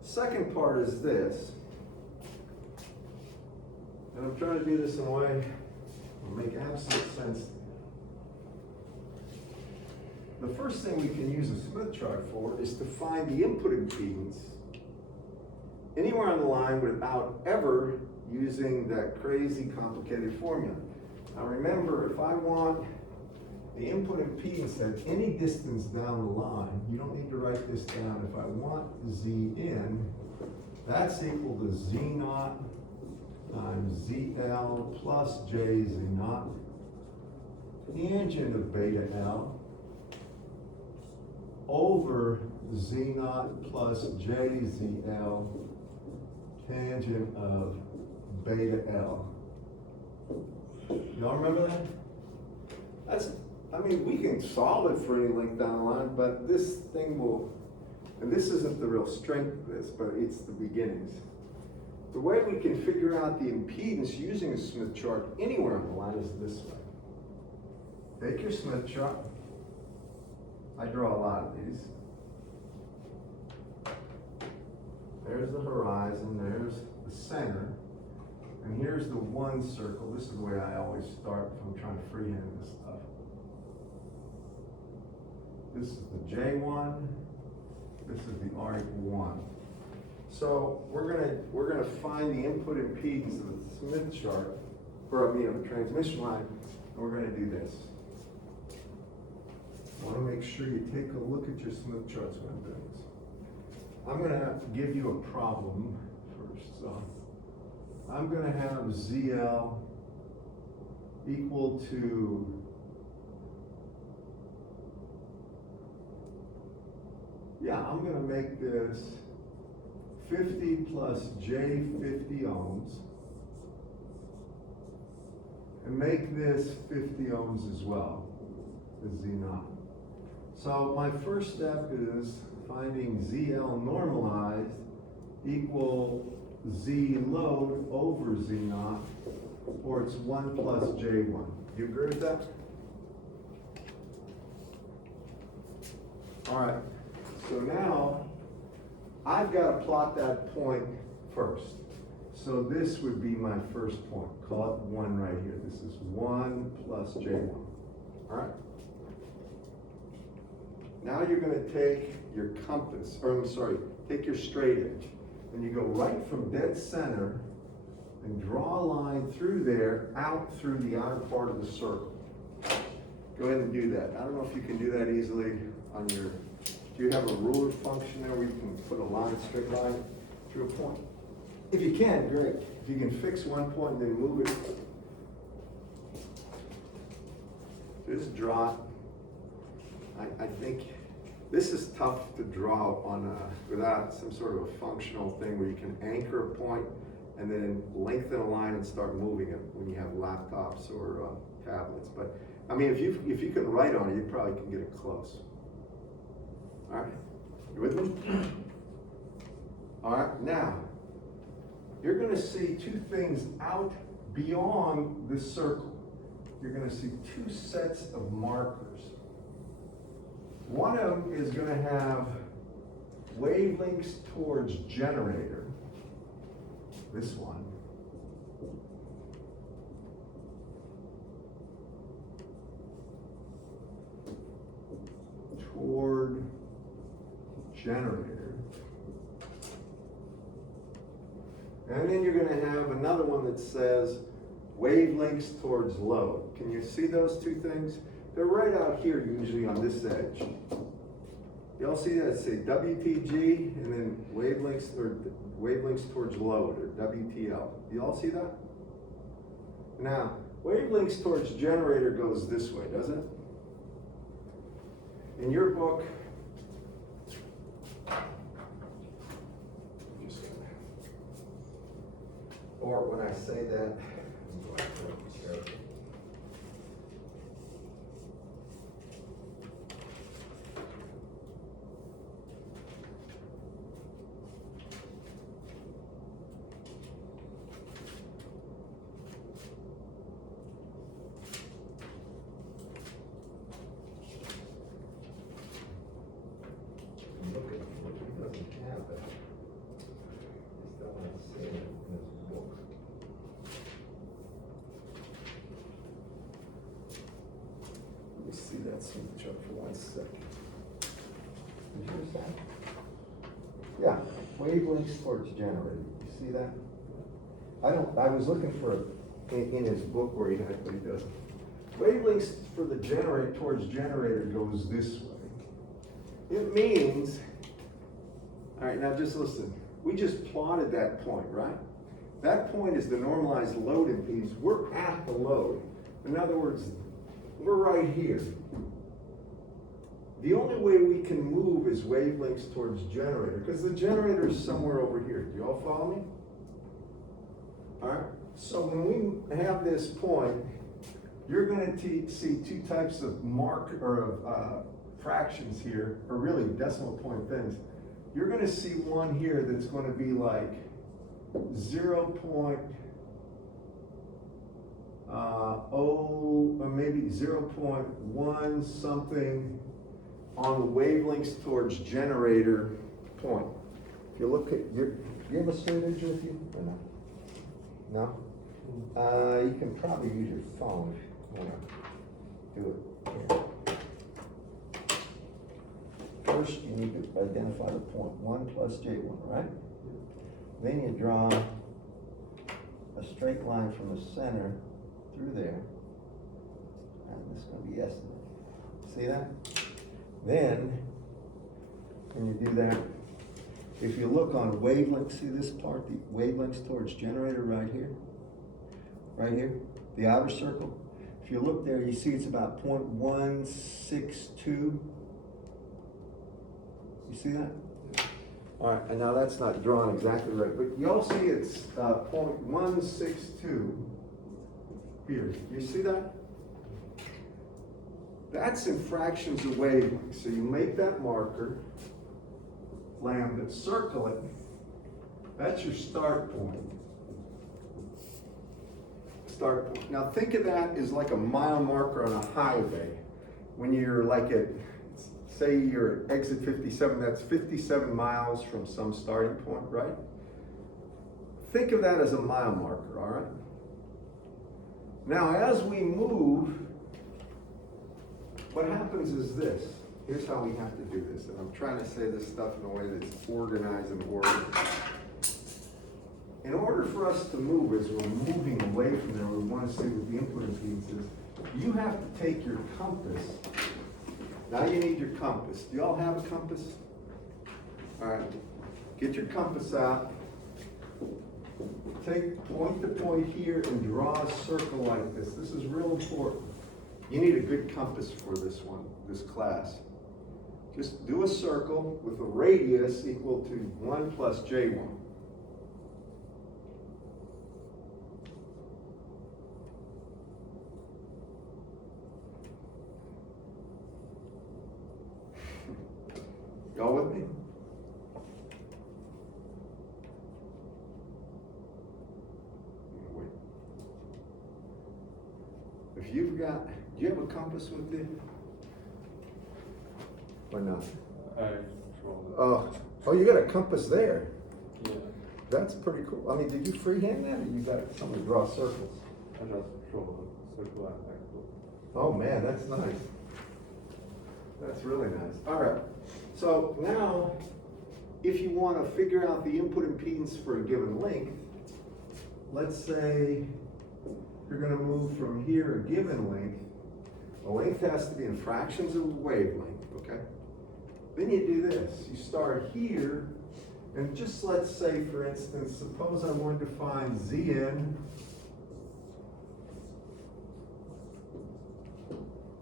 Second part is this. And I'm trying to do this in a way that will make absolute sense. The first thing we can use a Smith chart for is to find the input impedance anywhere on the line without ever using that crazy complicated formula. Now remember, if I want the input impedance at any distance down the line, you don't need to write this down. If I want Z in, that's equal to Z naught times ZL plus J Z naught, tangent of beta L, over Z naught plus J Z L, tangent of beta L. Y'all remember that? I mean, we can solve it for any length down the line, but this thing will, and this isn't the real strength of this, but it's the beginnings. The way we can figure out the impedance using a Smith chart anywhere on the line is this way. Take your Smith chart. I draw a lot of these. There's the horizon, there's the center, and here's the 1 circle. This is the way I always start if I'm trying to freehand this stuff. This is the J1, this is the R equal 1. So we're gonna find the input impedance of the Smith chart, or of a transmission line, and we're gonna do this. I want to make sure you take a look at your Smith charts when I'm doing this. I'm going to give you a problem first. So I'm going to have ZL equal to I'm going to make this 50 plus J50 ohms, and make this 50 ohms as well, the Z naught. So my first step is finding ZL normalized equal Z load over Z naught, or it's 1 plus J1. You agree with that? All right, so now I've got to plot that point first. So this would be my first point. Call it 1 right here. This is 1 plus J1. All right? Now you're gonna take your compass, or I'm sorry, take your straight edge, and you go right from dead center and draw a line through there, out through the outer part of the circle. Go ahead and do that. I don't know if you can do that easily on your, do you have a ruler function there where you can put a line, straight line through a point? If you can, great. If you can fix one point and then move it. Just draw it. I think this is tough to draw on without some sort of a functional thing where you can anchor a point and then lengthen a line and start moving it when you have laptops or tablets. But I mean, if you can write on it, you probably can get it close. All right, you with me? All right, now you're going to see two things out beyond this circle. You're going to see two sets of markers. One of them is going to have wavelengths towards generator. This one. Toward generator. And then you're going to have another one that says wavelengths towards load. Can you see those two things? They're right out here usually on this edge. You all see that? Say WTG and then wavelengths towards load, or WTL. You all see that? Now, wavelengths towards generator goes this way, doesn't it? In your book, or when I say that, I'm going to be careful. See that signature for 1 second. Did you see that? Yeah, wavelengths towards generator. You see that? I was looking for in his book where he had, but he doesn't. Wavelengths for the generator towards generator goes this way. It means, all right, now just listen. We just plotted that point, right? That point is the normalized load impedance. We're at the load. In other words, we're right here. The only way we can move is wavelengths towards generator, because the generator is somewhere over here. Do you all follow me? All right. So when we have this point, you're going to see two types of fractions here, or really decimal point things. You're going to see one here that's going to be like 0.0 or maybe 0.1 something on the wavelengths towards generator point. If you look at do you have a straight edge with you or no? No? You can probably use your phone if you want to do it here. First, you need to identify the point 1 plus J1, right? Then you draw a straight line from the center through there, and this is going to be estimate. See that? Then, when you do that, if you look on wavelength, see this part, the wavelengths towards generator right here, the outer circle. If you look there, you see it's about 0.162. You see that? All right, and now that's not drawn exactly right, but you all see it's 0.162 here. You see that? That's in fractions of wavelength. So you make that marker, lambda, circle it. That's your start point. Start point. Now think of that as like a mile marker on a highway. When you're like at, say you're at exit 57, that's 57 miles from some starting point, right? Think of that as a mile marker, all right? Now as we move, what happens is this. here's how we have to do this, and I'm trying to say this stuff in a way that's organized and ordered. In order for us to move, as we're moving away from there, we want to see what the input impedance is, you have to take your compass. Now you need your compass. Do y'all have a compass? All right, get your compass out. Take point to point here and draw a circle like this. This is real important. You need a good compass for this one, this class. Just do a circle with a radius equal to 1 plus J1. Y'all with me? Wait. If you've got, do you have a compass with you? Or not? I control it. Oh, you got a compass there. Yeah, That's pretty cool. I mean, did you freehand that, or you got someone to draw circles? I just control the circle out back. Oh man, that's nice. That's really nice. All right. So now, if you want to figure out the input impedance for a given length, let's say you're going to move from here a given length. The length has to be in fractions of a wavelength, okay? Then you do this. You start here, and just let's say, for instance, suppose I wanted to find Zn.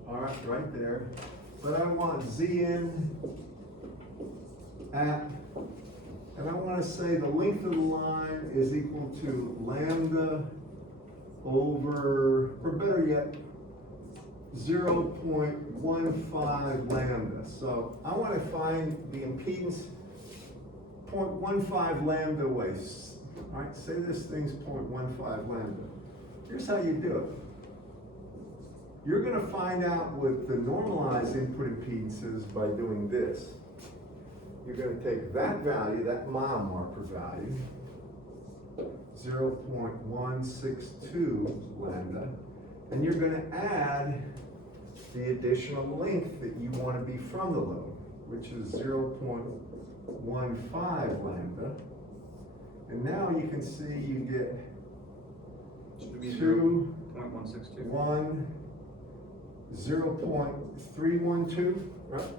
All right, right there. But I want Zn at, and I want to say the length of the line is equal to lambda over, or better yet, 0.15 lambda. So I want to find the impedance 0.15 lambda away. All right, say this thing's 0.15 lambda. Here's how you do it. You're going to find out what the normalized input impedance is by doing this. You're going to take that value, that mile marker value, 0.162 lambda, and you're going to add the additional length that you want to be from the load, which is 0.15 lambda. And now you can see you get Should be 2, 0.162. 1, 0.312, right?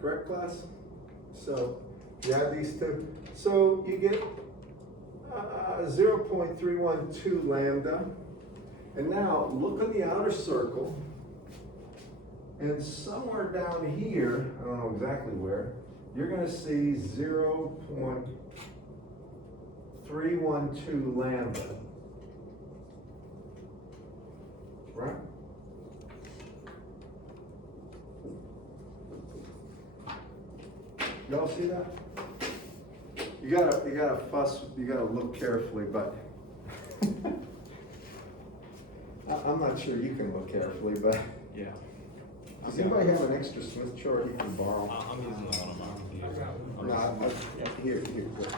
Correct, class? So you add these two. So you get 0.312 lambda. And now look on the outer circle. And somewhere down here, I don't know exactly where, you're going to see 0.312 lambda. Right? Y'all see that? You gotta fuss, you gotta look carefully, but I'm not sure you can look carefully, but Yeah. does anybody have an extra Smith chart you can borrow? I'm using the one on my computer. No, here,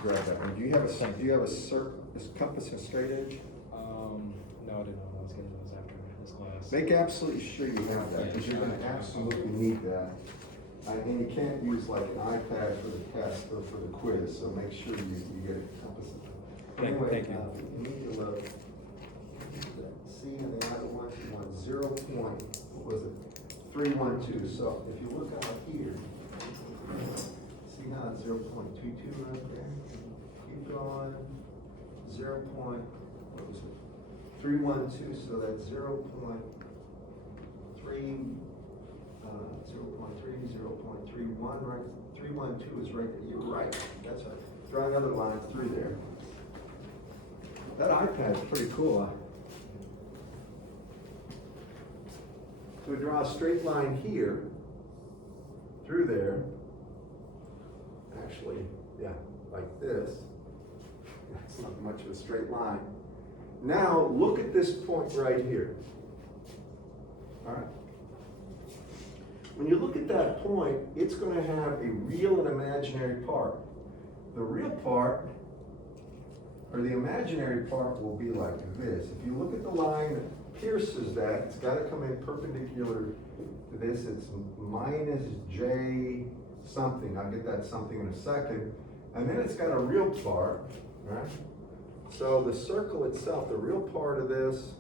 grab that one. Do you have a compass and straight edge? No, I didn't know I was getting those after this class. Make absolutely sure you have that, because you're gonna absolutely need that. And you can't use like an iPad for the test or for the quiz, so make sure you get a compass. Thank you. You need to look. See, and the other one, you want 0.312. So if you look out here, see how it's 0.22 right there? Keep going, 312, so that's 0.3, 0.31, right? 312 is right there. You're right. That's right. Draw another line through there. That iPad's pretty cool. So we draw a straight line here, through there. Actually, yeah, like this. That's not much of a straight line. Now, look at this point right here. All right. When you look at that point, it's going to have a real and imaginary part. The real part, or the imaginary part, will be like this. If you look at the line that pierces that, it's gotta come in perpendicular to this, it's minus J something, I'll get that something in a second. And then it's got a real part, right? So the circle itself, the real part of this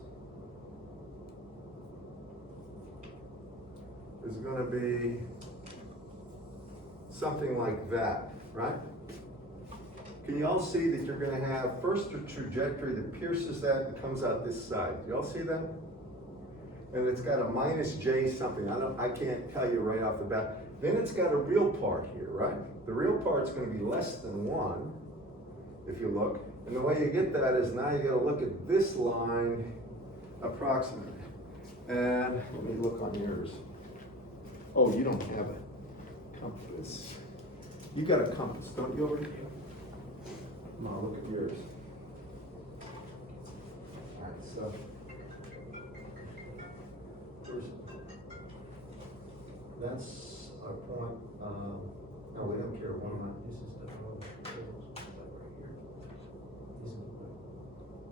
is gonna be something like that, right? Can you all see that you're gonna have first a trajectory that pierces that and comes out this side? You all see that? And it's got a minus J something, I can't tell you right off the bat. Then it's got a real part here, right? The real part's gonna be less than 1, if you look. And the way you get that is now you gotta look at this line approximately. And let me look on yours. Oh, you don't have a compass. You got a compass, don't you, over here? No, look at yours. All right, so. That's our point, no, we don't care, one line. This is the road, like right here. This is the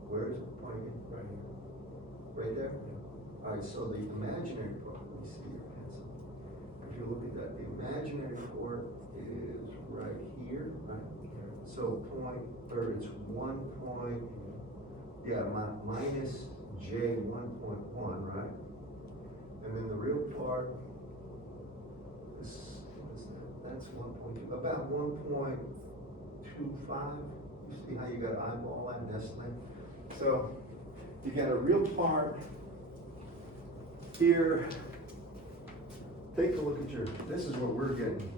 Where is it pointing? right here. Right there? All right, so the imaginary part, let me see your pencil. If you look at that, the imaginary part is right here, right? So it's 1 point, yeah, minus J 1.1, right? And then the real part is, what is that? That's 1.2, about 1.25. You see how you got eyeball that and estimate? So you got a real part here. Take a look at this is what we're getting.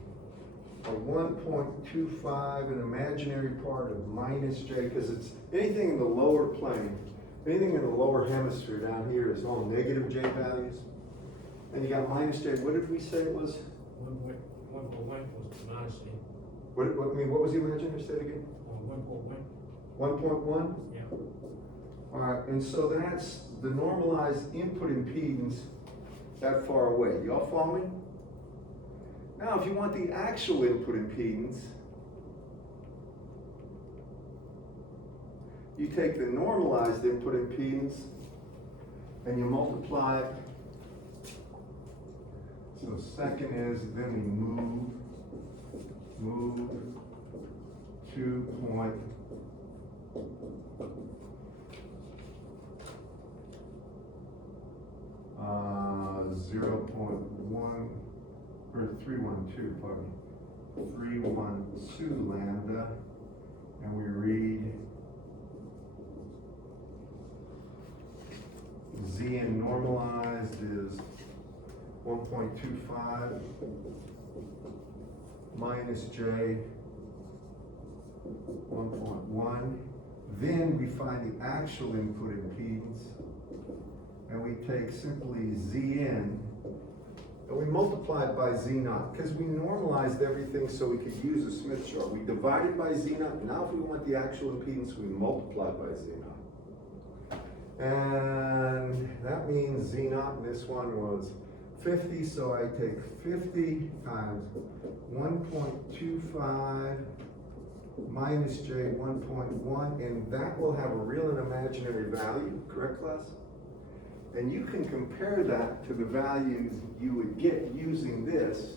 A 1.25, an imaginary part of minus J, because it's anything in the lower plane, anything in the lower hemisphere down here is all negative J values. And you got minus J, what did we say it was? 1.1 was minus J. What was the imaginary, say it again? 1.1. 1.1? Yeah. All right, and so that's the normalized input impedance that far away. You all follow me? Now, if you want the actual input impedance, you take the normalized input impedance and you multiply it. So the second is, then we move 2.0 0.1 or 312, pardon me, 312 lambda, and we read Zn normalized is 1.25 minus J 1.1. Then we find the actual input impedance, and we take simply Zn, and we multiply it by Z0, because we normalized everything so we could use a Smith chart. We divided by Z0, now if we want the actual impedance, we multiply by Z0. And that means Z0 in this one was 50, so I take 50 times 1.25 minus J 1.1, and that will have a real and imaginary value, correct, class? And you can compare that to the values you would get using this,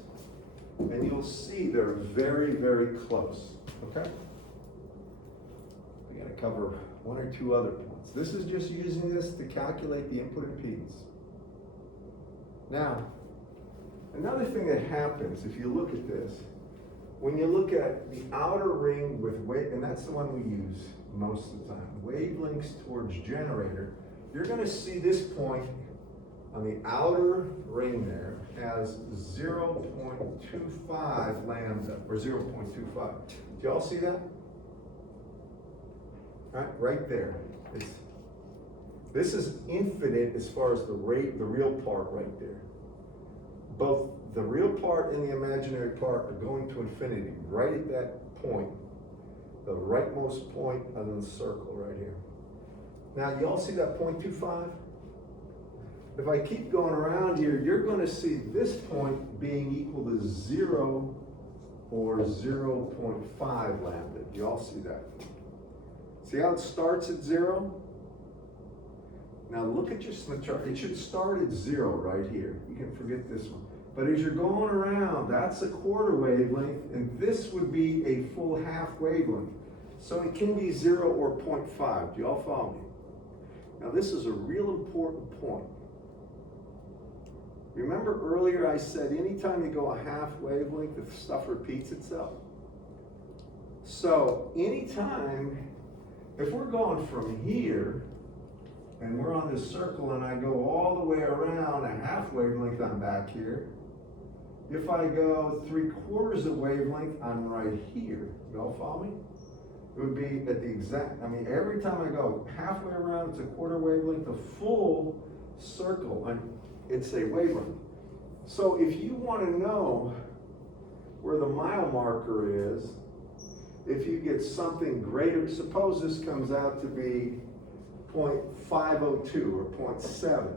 and you'll see they're very, very close, okay? We gotta cover one or two other points. This is just using this to calculate the input impedance. Now, another thing that happens, if you look at this, when you look at the outer ring with wave, and that's the one we use most of the time, wavelengths towards generator, you're gonna see this point on the outer ring there as 0.25 lambda, or 0.25. Do y'all see that? Right there. This is infinite as far as the real part right there. Both the real part and the imaginary part are going to infinity, right at that point, the rightmost point of the circle right here. Now, you all see that 0.25? If I keep going around here, you're going to see this point being equal to 0 or 0.5 lambda. You all see that? See how it starts at 0? Now look at your Smith chart. It should start at 0 right here. You can forget this one. But as you're going around, that's a quarter wavelength, and this would be a full half wavelength. So it can be 0 or 0.5. Do y'all follow me? Now this is a real important point. Remember earlier I said anytime you go a half wavelength, the stuff repeats itself. So anytime, if we're going from here, and we're on this circle and I go all the way around a half wavelength, I'm back here. If I go 3/4 a wavelength, I'm right here. Y'all follow me? It would be at the exact, I mean, every time I go halfway around, it's a quarter wavelength, a full circle, and it's a wavelength. So if you want to know where the mile marker is, if you get something greater, suppose this comes out to be 0.502 or 0.7.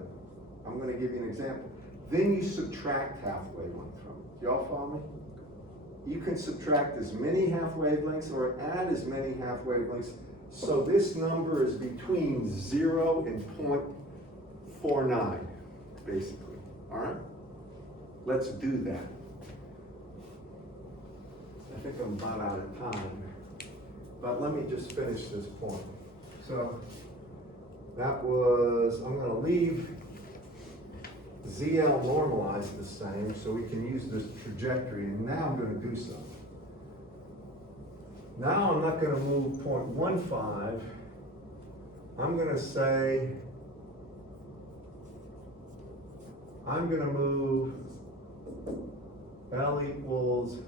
I'm going to give you an example. Then you subtract half wavelength from it. Y'all follow me? You can subtract as many half wavelengths or add as many half wavelengths. So this number is between 0 and 0.49, basically. All right? Let's do that. I think I'm about out of time, but let me just finish this point. So that was, I'm going to leave ZL normalized the same so we can use this trajectory, and now I'm going to do something. Now I'm not going to move 0.15. I'm going to say, I'm going to move L equals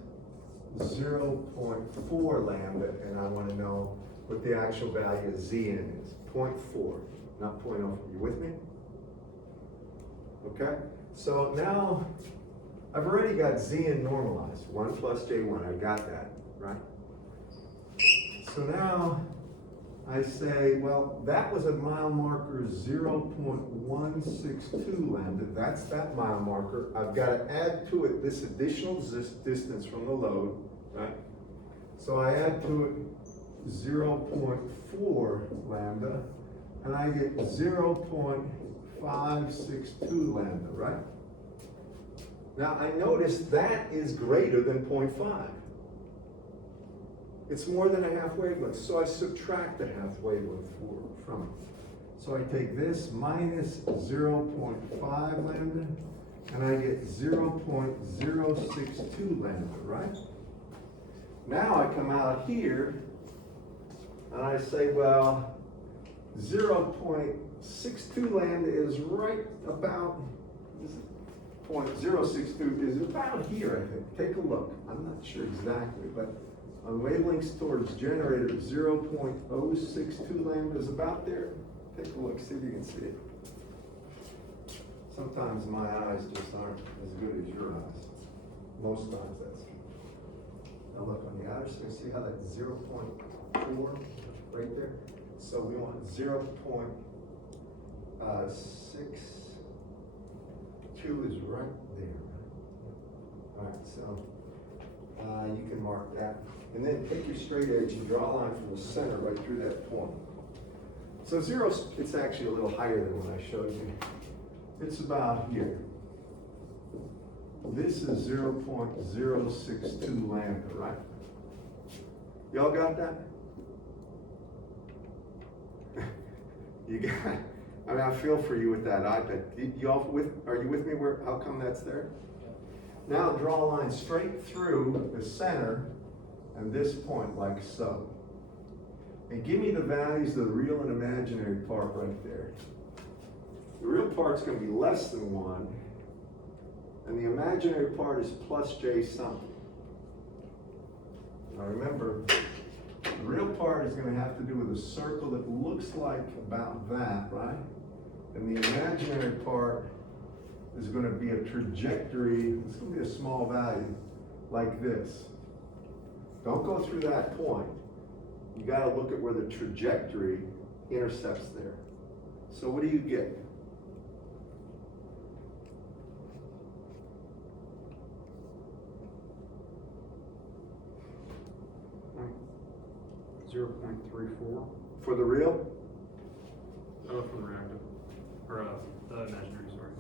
0.4 lambda, and I want to know what the actual value of Zn is. 0.4, not 0.0. You with me? Okay? So now, I've already got Zn normalized. 1 plus J1, I got that, right? So now, I say, well, that was a mile marker 0.162 lambda. That's that mile marker. I've got to add to it this additional distance from the load, right? So I add to it 0.4 lambda, and I get 0.562 lambda, right? Now I notice that is greater than 0.5. It's more than a half wavelength, so I subtract a half wavelength from it. So I take this minus 0.5 lambda, and I get 0.062 lambda, right? Now I come out here, and I say, well, 0.62 lambda is right about, 0.062 is about here, I think. Take a look. I'm not sure exactly, but on wavelengths towards generator, 0.062 lambda is about there. Take a look, see if you can see it. Sometimes my eyes just aren't as good as your eyes. Most times that's true. Now look on the outer side, see how that's 0.4 right there? So we want 0.62 is right there. All right, so you can mark that. And then take your straight edge and draw a line from the center right through that point. So 0, it's actually a little higher than what I showed you. It's about here. This is 0.062 lambda, right? Y'all got that? You got, I mean, I feel for you with that iPad. Are you with me? How come that's there? Now draw a line straight through the center and this point like so. And give me the values of the real and imaginary part right there. The real part's going to be less than 1, and the imaginary part is plus J something. Now remember, the real part is going to have to do with a circle that looks like about that, right? And the imaginary part is going to be a trajectory, it's going to be a small value, like this. Don't go through that point. You got to look at where the trajectory intercepts there. So what do you get? .0.34. For the real? Oh, from reactive. or, the imaginary, sorry.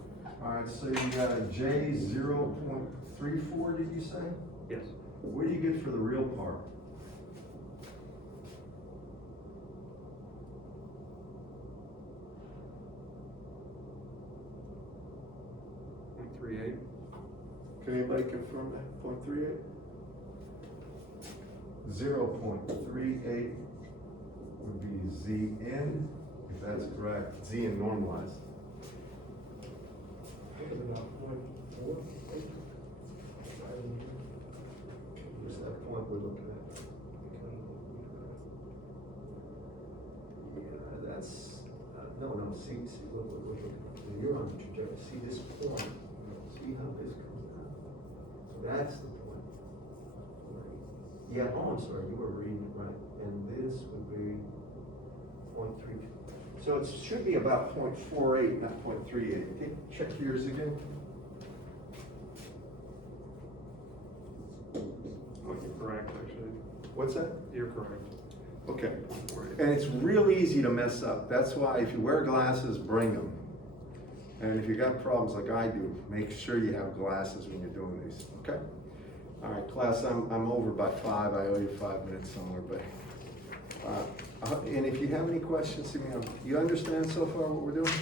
All right, so you got a J 0.34, did you say? Yes. What do you get for the real part? .38. Can anybody confirm that, 0.38? 0.38 would be Zn, if that's correct, Z in normalized. What's that point we're looking at? Yeah, that's, no, see, look, you're on the trajectory, see this point, see how this comes down? So that's the point. Yeah, oh, I'm sorry, you were reading it right, and this would be 0.32. So it should be about 0.48, not 0.38. Okay, check yours again. Oh, you're correct, actually. What's that? You're correct. Okay, and it's real easy to mess up. That's why if you wear glasses, bring them. And if you got problems like I do, make sure you have glasses when you're doing these, okay? All right, class, I'm over by 5. I owe you 5 minutes somewhere, but, and if you have any questions, you understand so far what we're doing?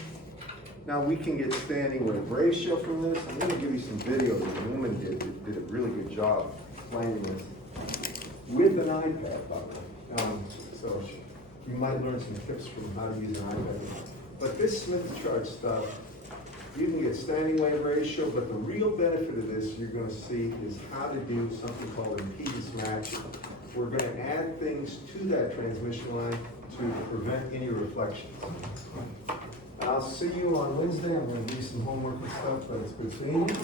Now, we can get standing wave ratio from this. I'm gonna give you some video that the woman did a really good job explaining this with an iPad, by the way. So you might learn some tips from how to use an iPad. But this Smith chart stuff, you can get standing wave ratio, but the real benefit of this you're going to see is how to do something called impedance matching. We're going to add things to that transmission line to prevent any reflections. I'll see you on Wednesday. I'm going to do some homework and stuff, but it's good seeing you.